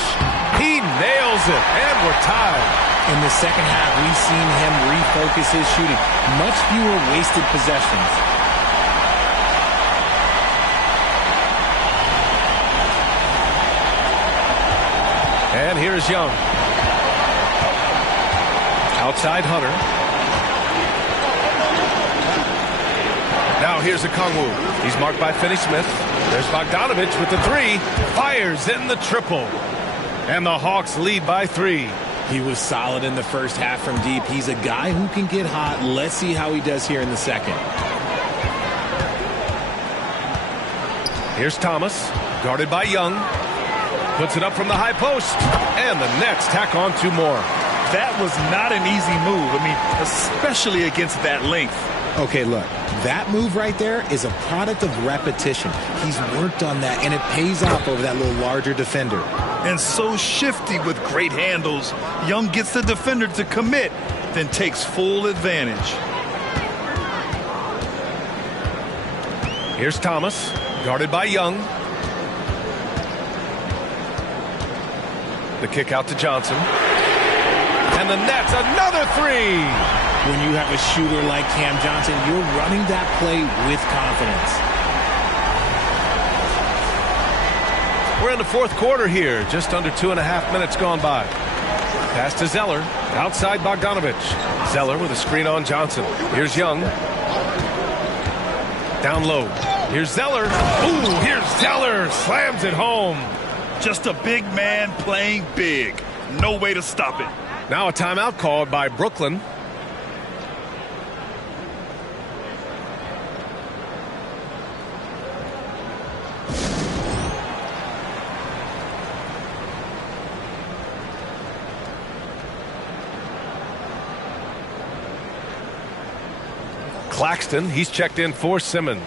He nails it, and we're tied. In the second half, we've seen him refocus his shooting. Much fewer wasted possessions. And here's Young. Outside Hunter. Now here's Okongwu. He's marked by Finney-Smith. There's Bogdanovich with the 3. Fires in the triple. And the Hawks lead by 3. He was solid in the first half from deep. He's a guy who can get hot. Let's see how he does here in the second. Here's Thomas, guarded by Young. Puts it up from the high post. And the Nets tack on 2 more. That was not an easy move. I mean, especially against that length. Okay, look, that move right there is a product of repetition. He's worked on that, and it pays off over that little larger defender. And so shifty with great handles. Young gets the defender to commit, then takes full advantage. Here's Thomas, guarded by Young. The kick out to Johnson. And the Nets, another 3! When you have a shooter like Cam Johnson, you're running that play with confidence. We're in the fourth quarter here. Just under 2.5 minutes gone by. Pass to Zeller. Outside Bogdanovich. Zeller with a screen on Johnson. Here's Young. Down low. Here's Zeller. Ooh, here's Zeller. Slams it home. Just a big man playing big. No way to stop it. Now a timeout called by Brooklyn. Claxton, he's checked in for Simmons.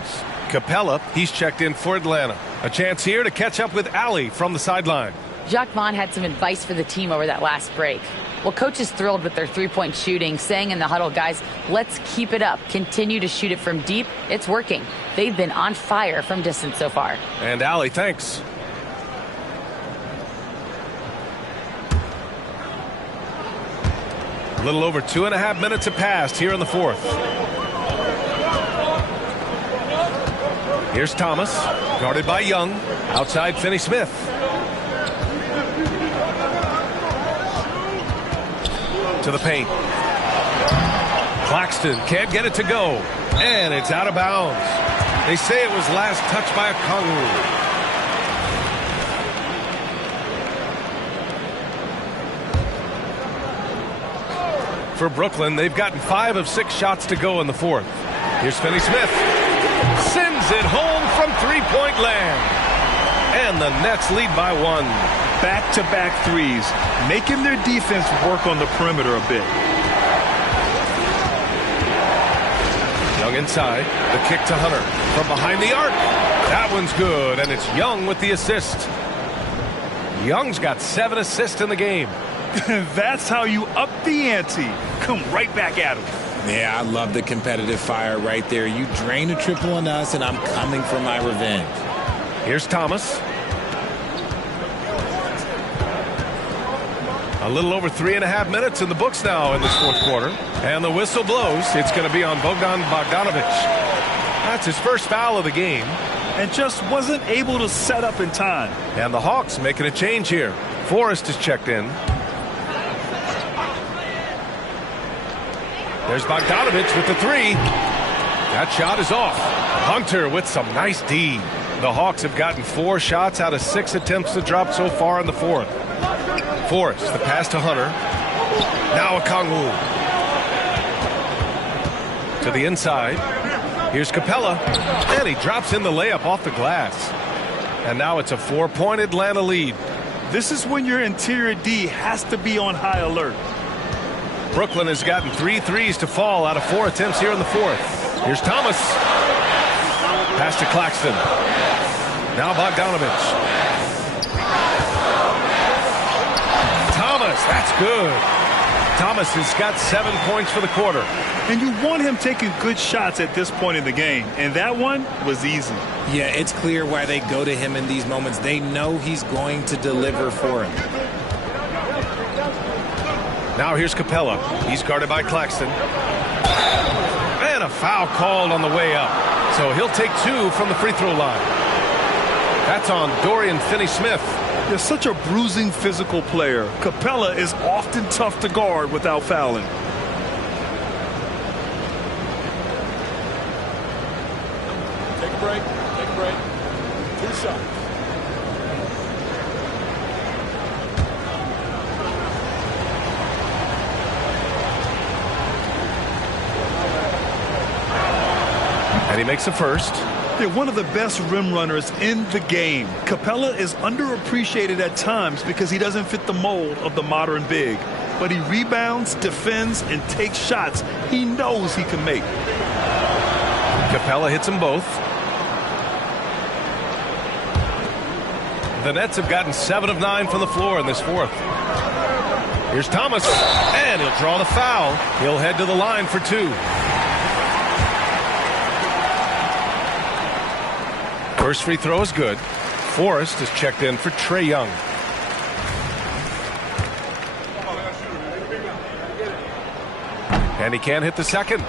Capella, he's checked in for Atlanta. A chance here to catch up with Allie from the sideline. Jacque Vaughn had some advice for the team over that last break. Well, coach is thrilled with their three-point shooting, saying in the huddle, guys, let's keep it up. Continue to shoot it from deep. It's working. They've been on fire from distance so far. And Allie, thanks. A little over 2.5 minutes have passed here in the fourth. Here's Thomas, guarded by Young. Outside, Finney-Smith. To the paint. Claxton can't get it to go. And it's out of bounds. They say it was last touched by Okongwu. For Brooklyn, they've gotten 5 of 6 shots to go in the fourth. Here's Finney-Smith. Sends it home from three-point land. And the Nets lead by 1. Back-to-back threes, making their defense work on the perimeter a bit. Young inside, the kick to Hunter from behind the arc. That one's good, and it's Young with the assist. Young's got 7 assists in the game. That's how you up the ante. Come right back at him. Yeah, I love the competitive fire right there. You drain a triple on us, and I'm coming for my revenge. Here's Thomas. A little over 3.5 minutes in the books now in this fourth quarter. And the whistle blows. It's going to be on Bogdan Bogdanović. That's his first foul of the game. And just wasn't able to set up in time. And the Hawks making a change here. Forrest is checked in. There's Bogdanović with the 3. That shot is off. Hunter with some nice D. The Hawks have gotten 4 shots out of 6 attempts to drop so far in the fourth. Forrest, the pass to Hunter. Now Okongwu. To the inside. Here's Capella. And he drops in the layup off the glass. And now it's a 4-point Atlanta lead. This is when your interior D has to be on high alert. Brooklyn has gotten 3 threes to fall out of 4 attempts here in the fourth. Here's Thomas. Pass to Claxton. Now Bogdanović. Thomas, that's good. Thomas has got 7 points for the quarter. And you want him taking good shots at this point in the game. And that one was easy. Yeah, it's clear why they go to him in these moments. They know he's going to deliver for him. Now here's Capella. He's guarded by Claxton. And a foul called on the way up. So he'll take 2 from the free throw line. That's on Dorian Finney-Smith. You're such a bruising physical player. Capella is often tough to guard without fouling. Take a break. Take a break. 2 shots. And he makes the first. They're one of the best rim runners in the game. Capella is underappreciated at times because he doesn't fit the mold of the modern big. But he rebounds, defends, and takes shots he knows he can make. Capella hits them both. The Nets have gotten 7 of 9 from the floor in this fourth. Here's Thomas, and he'll draw the foul. He'll head to the line for 2. First free throw is good. Forrest is checked in for Trae Young. And he can't hit the second.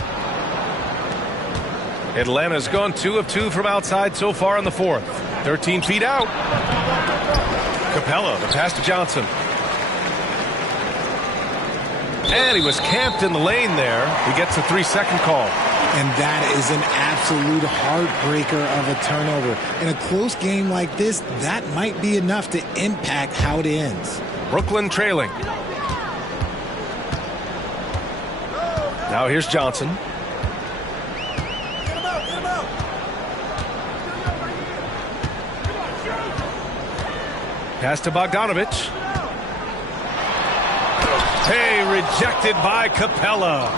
Atlanta's gone 2 of 2 from outside so far in the fourth. 13 feet out. Capella, the pass to Johnson. And he was camped in the lane there. He gets a 3-second call. And that is an absolute heartbreaker of a turnover. In a close game like this, that might be enough to impact how it ends. Brooklyn trailing. Now here's Johnson. Pass to Bogdanovich. Hey, rejected by Capella.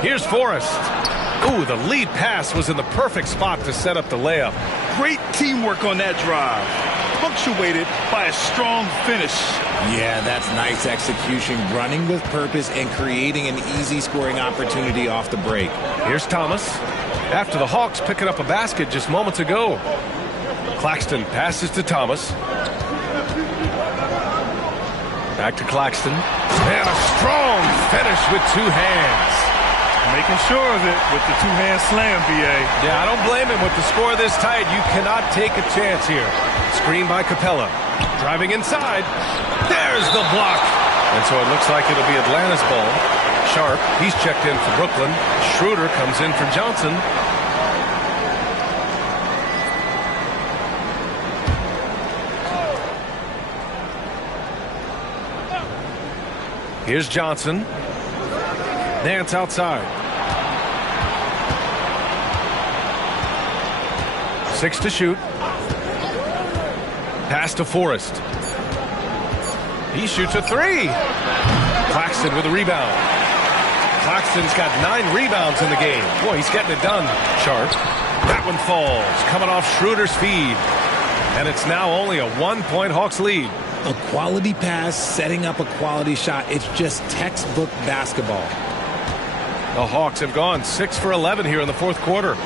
Here's Forrest. Ooh, the lead pass was in the perfect spot to set up the layup. Great teamwork on that drive. Punctuated by a strong finish. Yeah, that's nice execution, running with purpose and creating an easy scoring opportunity off the break. Here's Thomas. After the Hawks picking up a basket just moments ago. Claxton passes to Thomas. Back to Claxton. And a strong finish with two hands. Making sure of it with the two-hand slam, B.A. Yeah, I don't blame him with the score this tight. You cannot take a chance here. Screen by Capella. Driving inside. There's the block. And so it looks like it'll be Atlanta's ball. Sharp, he's checked in for Brooklyn. Schroeder comes in for Johnson. Here's Johnson. Nance outside. 6 to shoot. Pass to Forrest. He shoots a 3. Claxton with a rebound. Claxton's got 9 rebounds in the game. Boy, he's getting it done. Sharp. That one falls. Coming off Schroeder's feed. And it's now only a 1-point Hawks lead. A quality pass, setting up a quality shot. It's just textbook basketball. The Hawks have gone 6 for 11 here in the fourth quarter.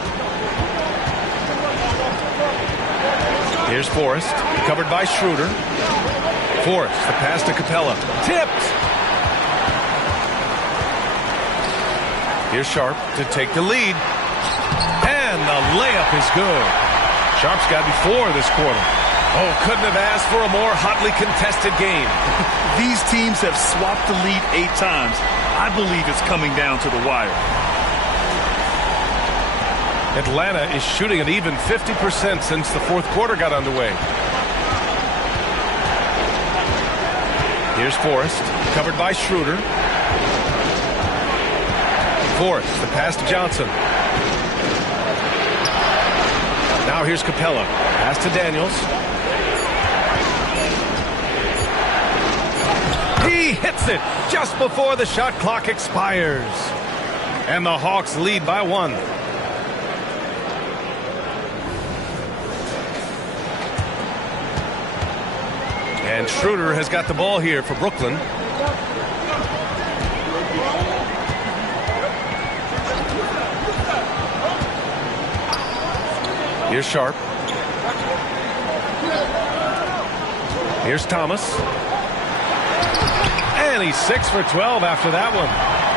Here's Forrest, covered by Schroeder. Forrest, the pass to Capella. Tipped! Here's Sharp to take the lead. And the layup is good. Sharp's got before this quarter. Oh, couldn't have asked for a more hotly contested game. These teams have swapped the lead 8 times. I believe it's coming down to the wire. Atlanta is shooting an even 50% since the fourth quarter got underway. Here's Forrest, covered by Schroeder. Forrest, the pass to Johnson. Now here's Capella. Pass to Daniels. He hits it just before the shot clock expires. And the Hawks lead by 1. And Schroeder has got the ball here for Brooklyn. Here's Sharp. Here's Thomas. And he's 6 for 12 after that one.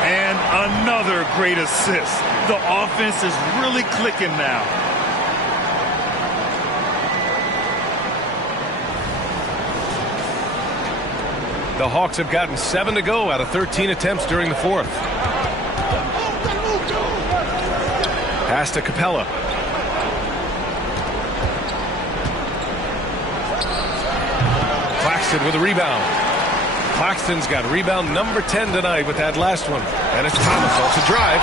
And another great assist. The offense is really clicking now. The Hawks have gotten 7 to go out of 13 attempts during the fourth. Pass to Capella. Claxton with a rebound. Claxton's got rebound number 10 tonight with that last one. And it's Thomas off the drive.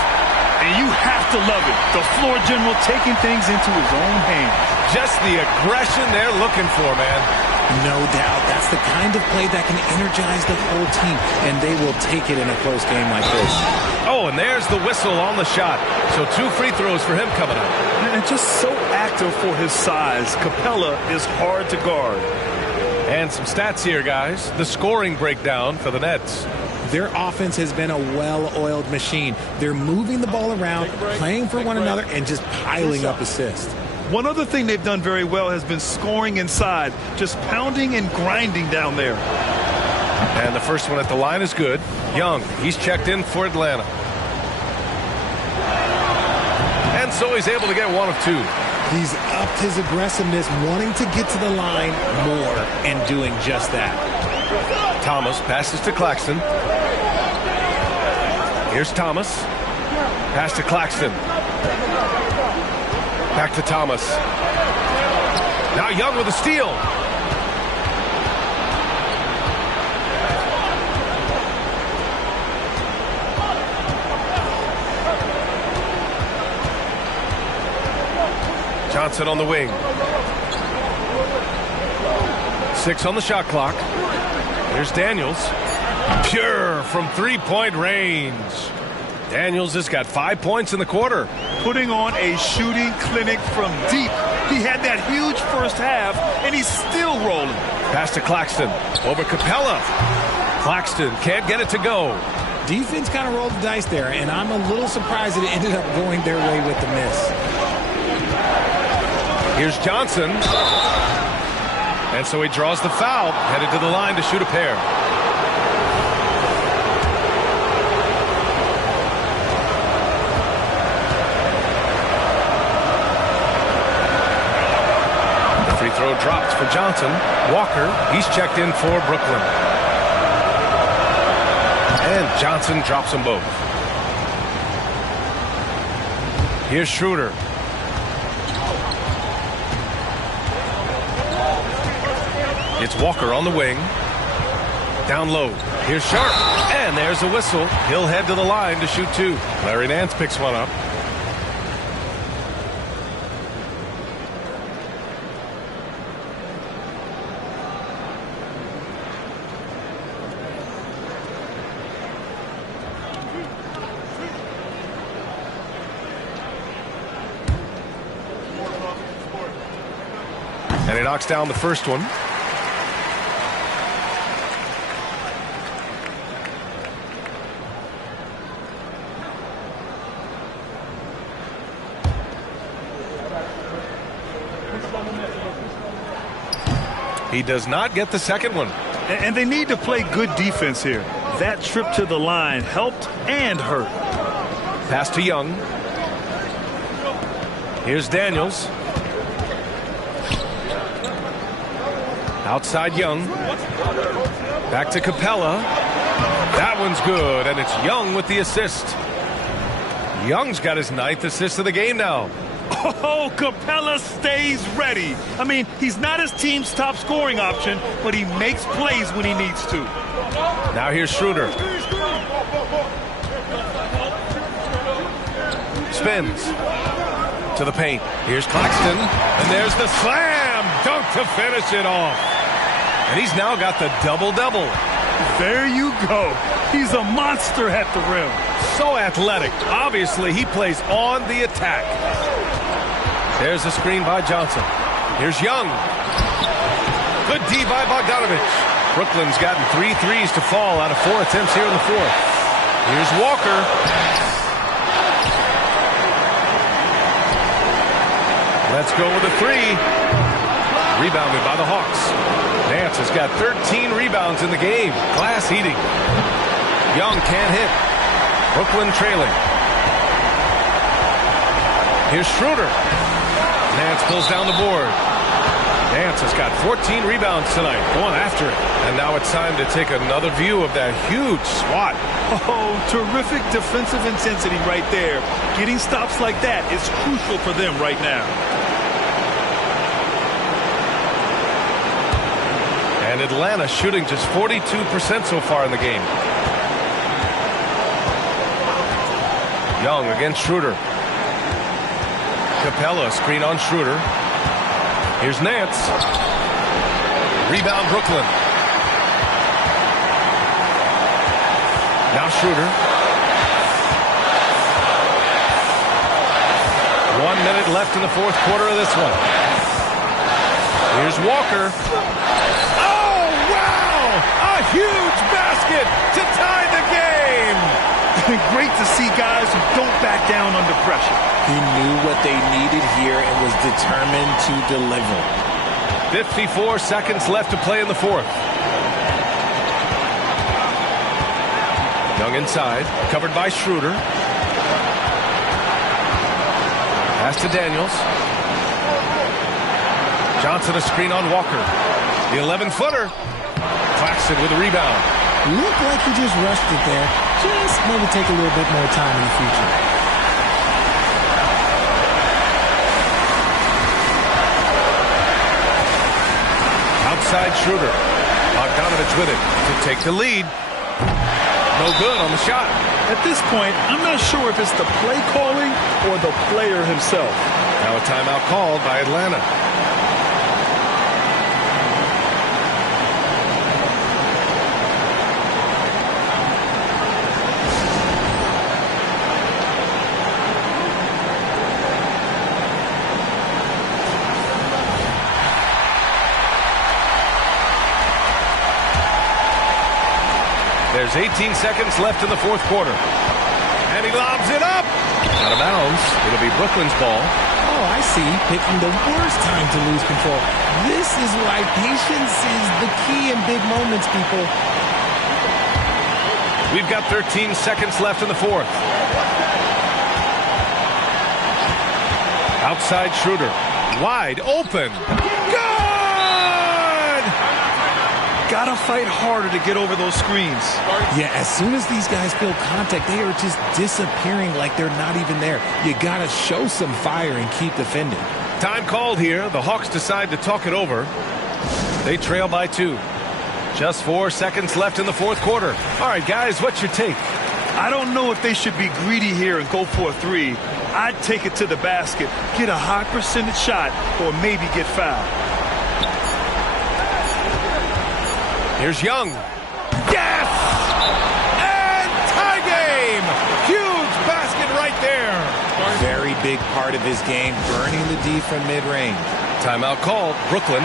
And you have to love it. The floor general taking things into his own hands. Just the aggression they're looking for, man. No doubt. That's the kind of play that can energize the whole team, and they will take it in a close game like this. Oh, and there's the whistle on the shot. So 2 free throws for him coming up. And just so active for his size, Capella is hard to guard. And some stats here, guys. The scoring breakdown for the Nets. Their offense has been a well-oiled machine. They're moving the ball around, playing for one another, and just piling up assists. One other thing they've done very well has been scoring inside, just pounding and grinding down there. And the first one at the line is good. Young, he's checked in for Atlanta. And so he's able to get 1 of 2. He's upped his aggressiveness, wanting to get to the line more, and doing just that. Thomas passes to Claxton. Here's Thomas. Pass to Claxton. Back to Thomas. Now Young with a steal. Johnson on the wing. 6 on the shot clock. Here's Daniels. Pure from three-point range. Daniels has got 5 points in the quarter. Putting on a shooting clinic from deep. He had that huge first half, and he's still rolling. Pass to Claxton. Over Capella. Claxton can't get it to go. Defense kind of rolled the dice there, and I'm a little surprised that it ended up going their way with the miss. Here's Johnson. And so he draws the foul, headed to the line to shoot a pair. The free throw drops for Johnson. Walker, he's checked in for Brooklyn. And Johnson drops them both. Here's Schroeder. It's Walker on the wing. Down low. Here's Sharp. And there's a whistle. He'll head to the line to shoot 2. Larry Nance picks one up. And he knocks down the first one. He does not get the second one. And they need to play good defense here. That trip to the line helped and hurt. Pass to Young. Here's Daniels. Outside Young. Back to Capella. That one's good, and it's Young with the assist. Young's got his 9th assist of the game now. Oh, Capella stays ready. I mean, he's not his team's top scoring option, but he makes plays when he needs to. Now here's Schroeder. Spins to the paint. Here's Claxton, and there's the slam dunk to finish it off. And he's now got the double-double. There you go. He's a monster at the rim. So athletic. Obviously, he plays on the attack. There's a screen by Johnson. Here's Young. Good D by Bogdanovich. Brooklyn's gotten 3 threes to fall out of 4 attempts here in the 4th. Here's Walker. Let's go with a 3. Rebounded by the Hawks. Nance has got 13 rebounds in the game. Glass eating. Young can't hit. Brooklyn trailing. Here's Schroeder. Nance pulls down the board. Nance has got 14 rebounds tonight, going after it. And now it's time to take another view of that huge swat. Oh, terrific defensive intensity right there. Getting stops like that is crucial for them right now. And Atlanta shooting just 42% so far in the game. Young against Schroeder. Capella, screen on Schroeder. Here's Nance. Rebound Brooklyn. Now Schroeder. 1 minute left in the 4th quarter of this one. Here's Walker. Oh, wow! A huge basket to tie the game! Great to see guys who don't back down under pressure. He knew what they needed here and was determined to deliver. 54 seconds left to play in the 4th. Young inside, covered by Schroeder. Pass to Daniels. Johnson a screen on Walker. The 11-footer. Claxton with a rebound. Looked like he just rushed it there. Just maybe take a little bit more time in the future. Outside Schroeder. Bogdanovich with it to take the lead. No good on the shot. At this point, I'm not sure if it's the play calling or the player himself. Now a timeout called by Atlanta. There's 18 seconds left in the fourth quarter. And he lobs it up. Out of bounds. It'll be Brooklyn's ball. Oh, I see. Picking the worst time to lose control. This is why patience is the key in big moments, people. We've got 13 seconds left in the fourth. Outside Schroeder. Wide open. Good! Gotta fight harder to get over those screens. Yeah, as soon as these guys feel contact, they are just disappearing like they're not even there. You gotta show some fire and keep defending. Time called here. The Hawks decide to talk it over. They trail by 2. Just 4 seconds left in the fourth quarter. All right, guys, what's your take? I don't know if they should be greedy here and go for a 3. I'd take it to the basket, get a high percentage shot, or maybe get fouled. Here's Young. Yes! And tie game! Huge basket right there. Very big part of his game, burning the D from mid-range. Timeout called. Brooklyn.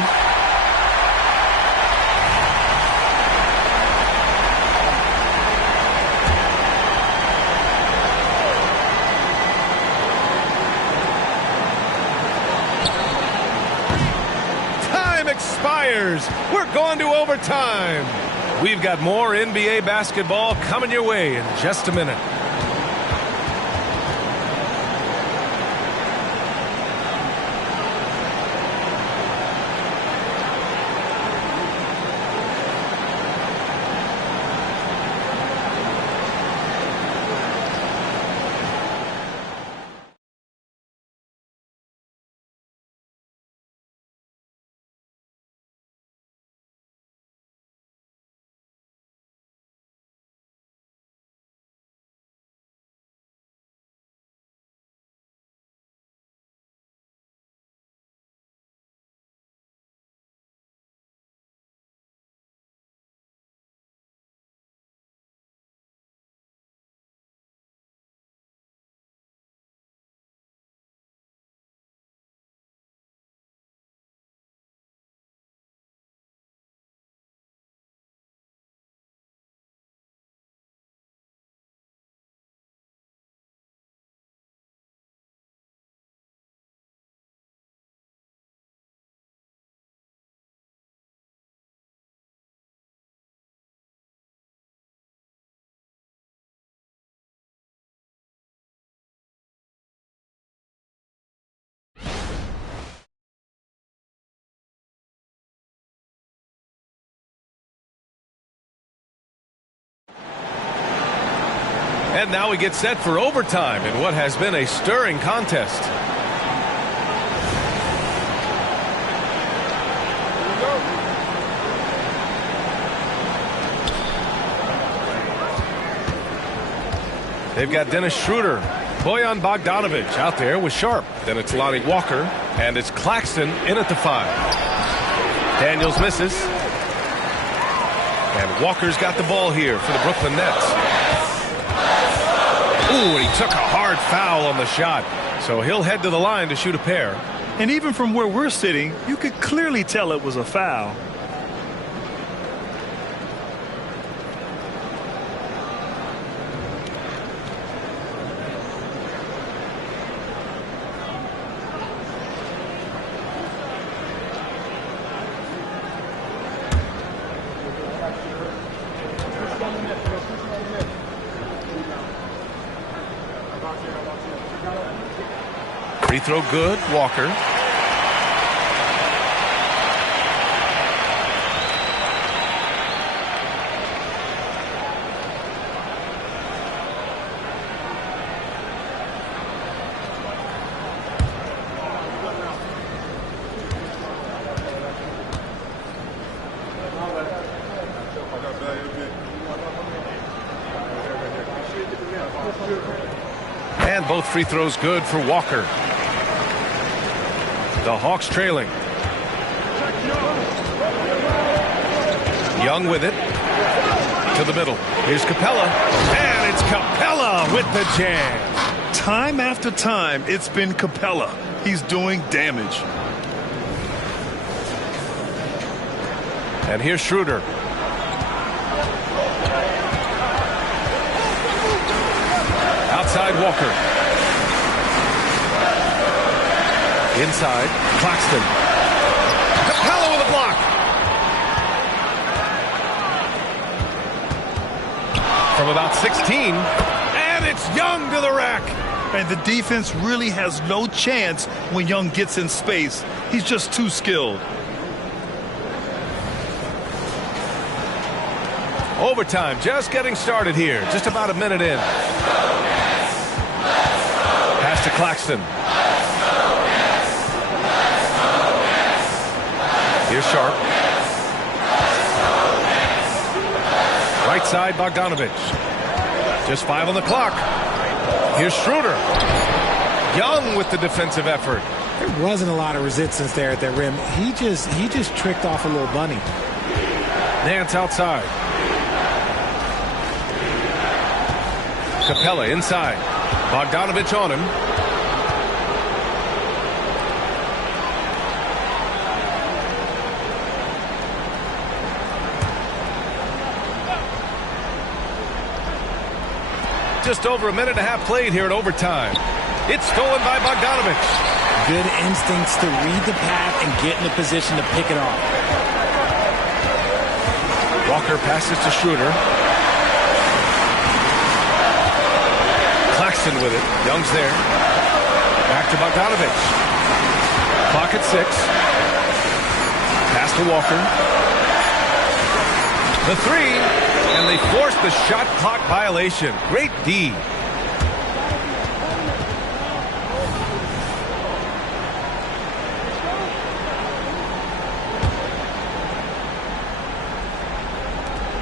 Expires. We're going to overtime. We've got more NBA basketball coming your way in just a minute. And now we get set for overtime in what has been a stirring contest. They've got Dennis Schroeder, Bojan Bogdanovic out there with Sharp. Then it's Lonnie Walker, and it's Claxton in at the 5. Daniels misses. And Walker's got the ball here for the Brooklyn Nets. Ooh, and he took a hard foul on the shot. So he'll head to the line to shoot a pair. And even from where we're sitting, you could clearly tell it was a foul. Free throw good, Walker. And both free throws good for Walker. The Hawks trailing. Young with it. To the middle. Here's Capella. And it's Capella with the jam. Time after time, it's been Capella. He's doing damage. And here's Schroeder. Outside Walker. Inside, Claxton. Capella with a block. From about 16. And it's Young to the rack. And the defense really has no chance when Young gets in space. He's just too skilled. Overtime just getting started here. Just about a minute in. Pass to Claxton. Here's Sharp. Right side, Bogdanovich. Just 5 on the clock. Here's Schroeder. Young with the defensive effort. There wasn't a lot of resistance there at that rim. He just tricked off a little bunny. Nance outside. Capella inside. Bogdanovich on him. Just over a minute and a half played here in overtime. It's stolen by Bogdanovich. Good instincts to read the path and get in a position to pick it off. Walker passes to Schroeder. Claxton with it. Young's there. Back to Bogdanovich. Clock at 6. Pass to Walker. The 3. And they forced the shot clock violation. Great D.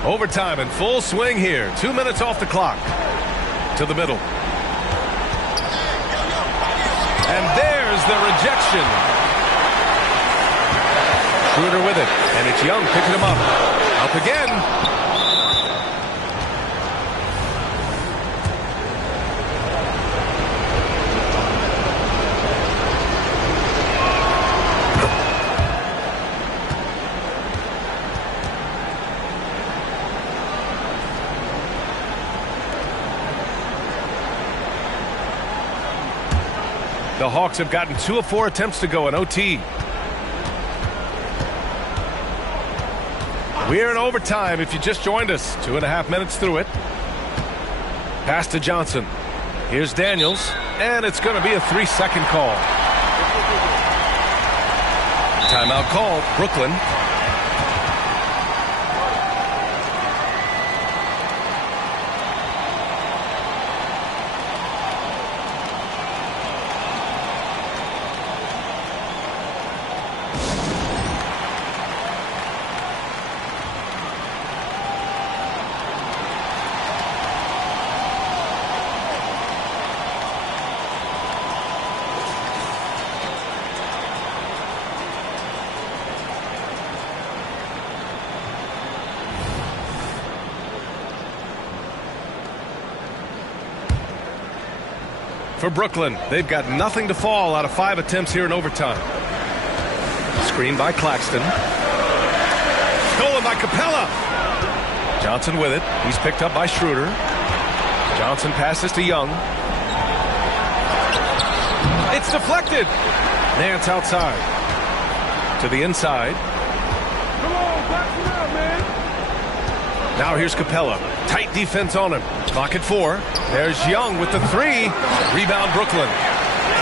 Overtime in full swing here. 2 minutes off the clock. To the middle. And there's the rejection. Schroeder with it. And it's Young picking him up. Up again. The Hawks have gotten 2 of 4 attempts to go in OT. We're in overtime if you just joined us. 2.5 minutes through it. Pass to Johnson. Here's Daniels. And it's going to be a 3-second call. Timeout called. Brooklyn. For Brooklyn, they've got nothing to fall out of 5 attempts here in overtime. Screen by Claxton. Stolen by Capella. Johnson with it. He's picked up by Schroeder. Johnson passes to Young. It's deflected. Nance outside. To the inside. Come on, box it out, man. Now here's Capella. Tight defense on him. Clock at 4. There's Young with the 3. Rebound Brooklyn.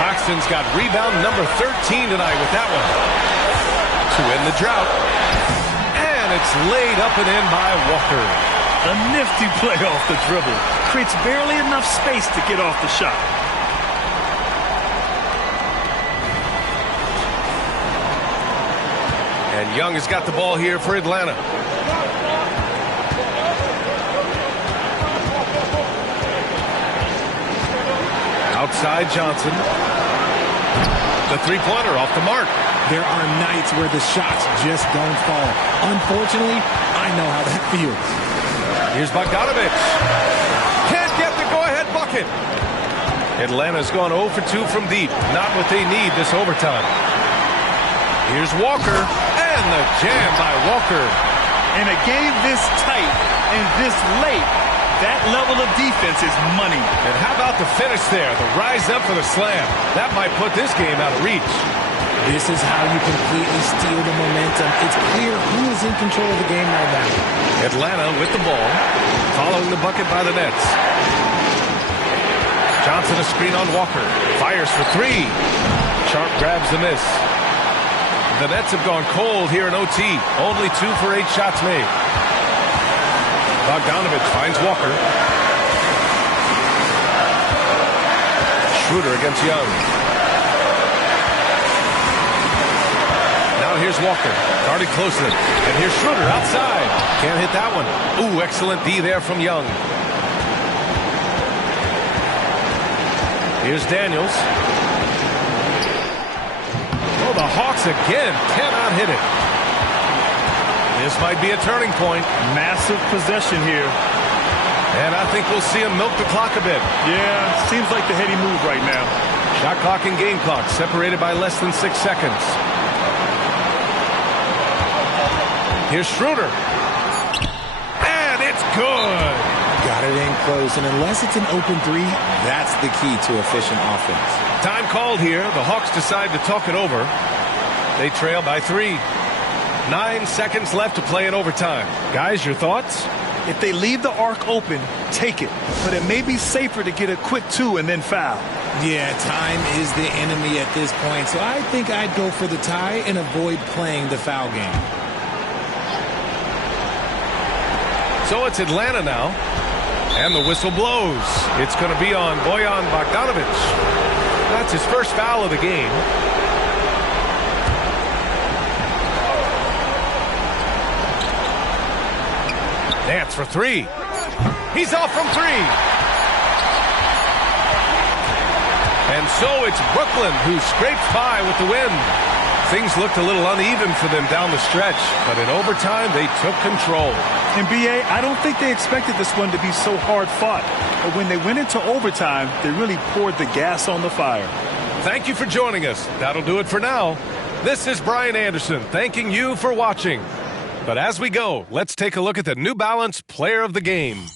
Claxton's got rebound number 13 tonight with that one. To end the drought. And it's laid up and in by Walker. A nifty play off the dribble. Creates barely enough space to get off the shot. And Young has got the ball here for Atlanta. Outside Johnson. The three-pointer off the mark. There are nights where the shots just don't fall. Unfortunately, I know how that feels. Here's Bogdanovich. Can't get the go-ahead bucket. Atlanta's gone 0 for 2 from deep. Not what they need this overtime. Here's Walker. And the jam by Walker. In a game this tight and this late, that level of defense is money. And how about the finish there? The rise up for the slam. That might put this game out of reach. This is how you completely steal the momentum. It's clear who is in control of the game right now. Atlanta with the ball, following the bucket by the Nets. Johnson a screen on Walker. Fires for three. Sharp grabs the miss. The Nets have gone cold here in OT. Only 2 for 8 shots made. Bogdanovich finds Walker. Schroeder against Young. Now here's Walker. Guarded closely. And here's Schroeder outside. Can't hit that one. Ooh, excellent D there from Young. Here's Daniels. Oh, the Hawks again cannot hit it. This might be a turning point. Massive possession here. And I think we'll see him milk the clock a bit. Yeah, seems like the heady move right now. Shot clock and game clock separated by less than 6 seconds. Here's Schroeder. And it's good. Got it in close, and unless it's an open three, that's the key to efficient offense. Time called here. The Hawks decide to talk it over. They trail by 3. 9 seconds left to play in overtime. Guys, your thoughts? If they leave the arc open, take it. But it may be safer to get a quick 2 and then foul. Yeah, time is the enemy at this point, so I think I'd go for the tie and avoid playing the foul game. So it's Atlanta now. And the whistle blows. It's going to be on Bojan Bogdanovich. That's his first foul of the game. Nance for 3. He's off from 3. And so it's Brooklyn who scrapes by with the win. Things looked a little uneven for them down the stretch, but in overtime they took control. In BA, I don't think they expected this one to be so hard fought. But when they went into overtime, they really poured the gas on the fire. Thank you for joining us. That'll do it for now. This is Brian Anderson thanking you for watching. But as we go, let's take a look at the New Balance Player of the Game.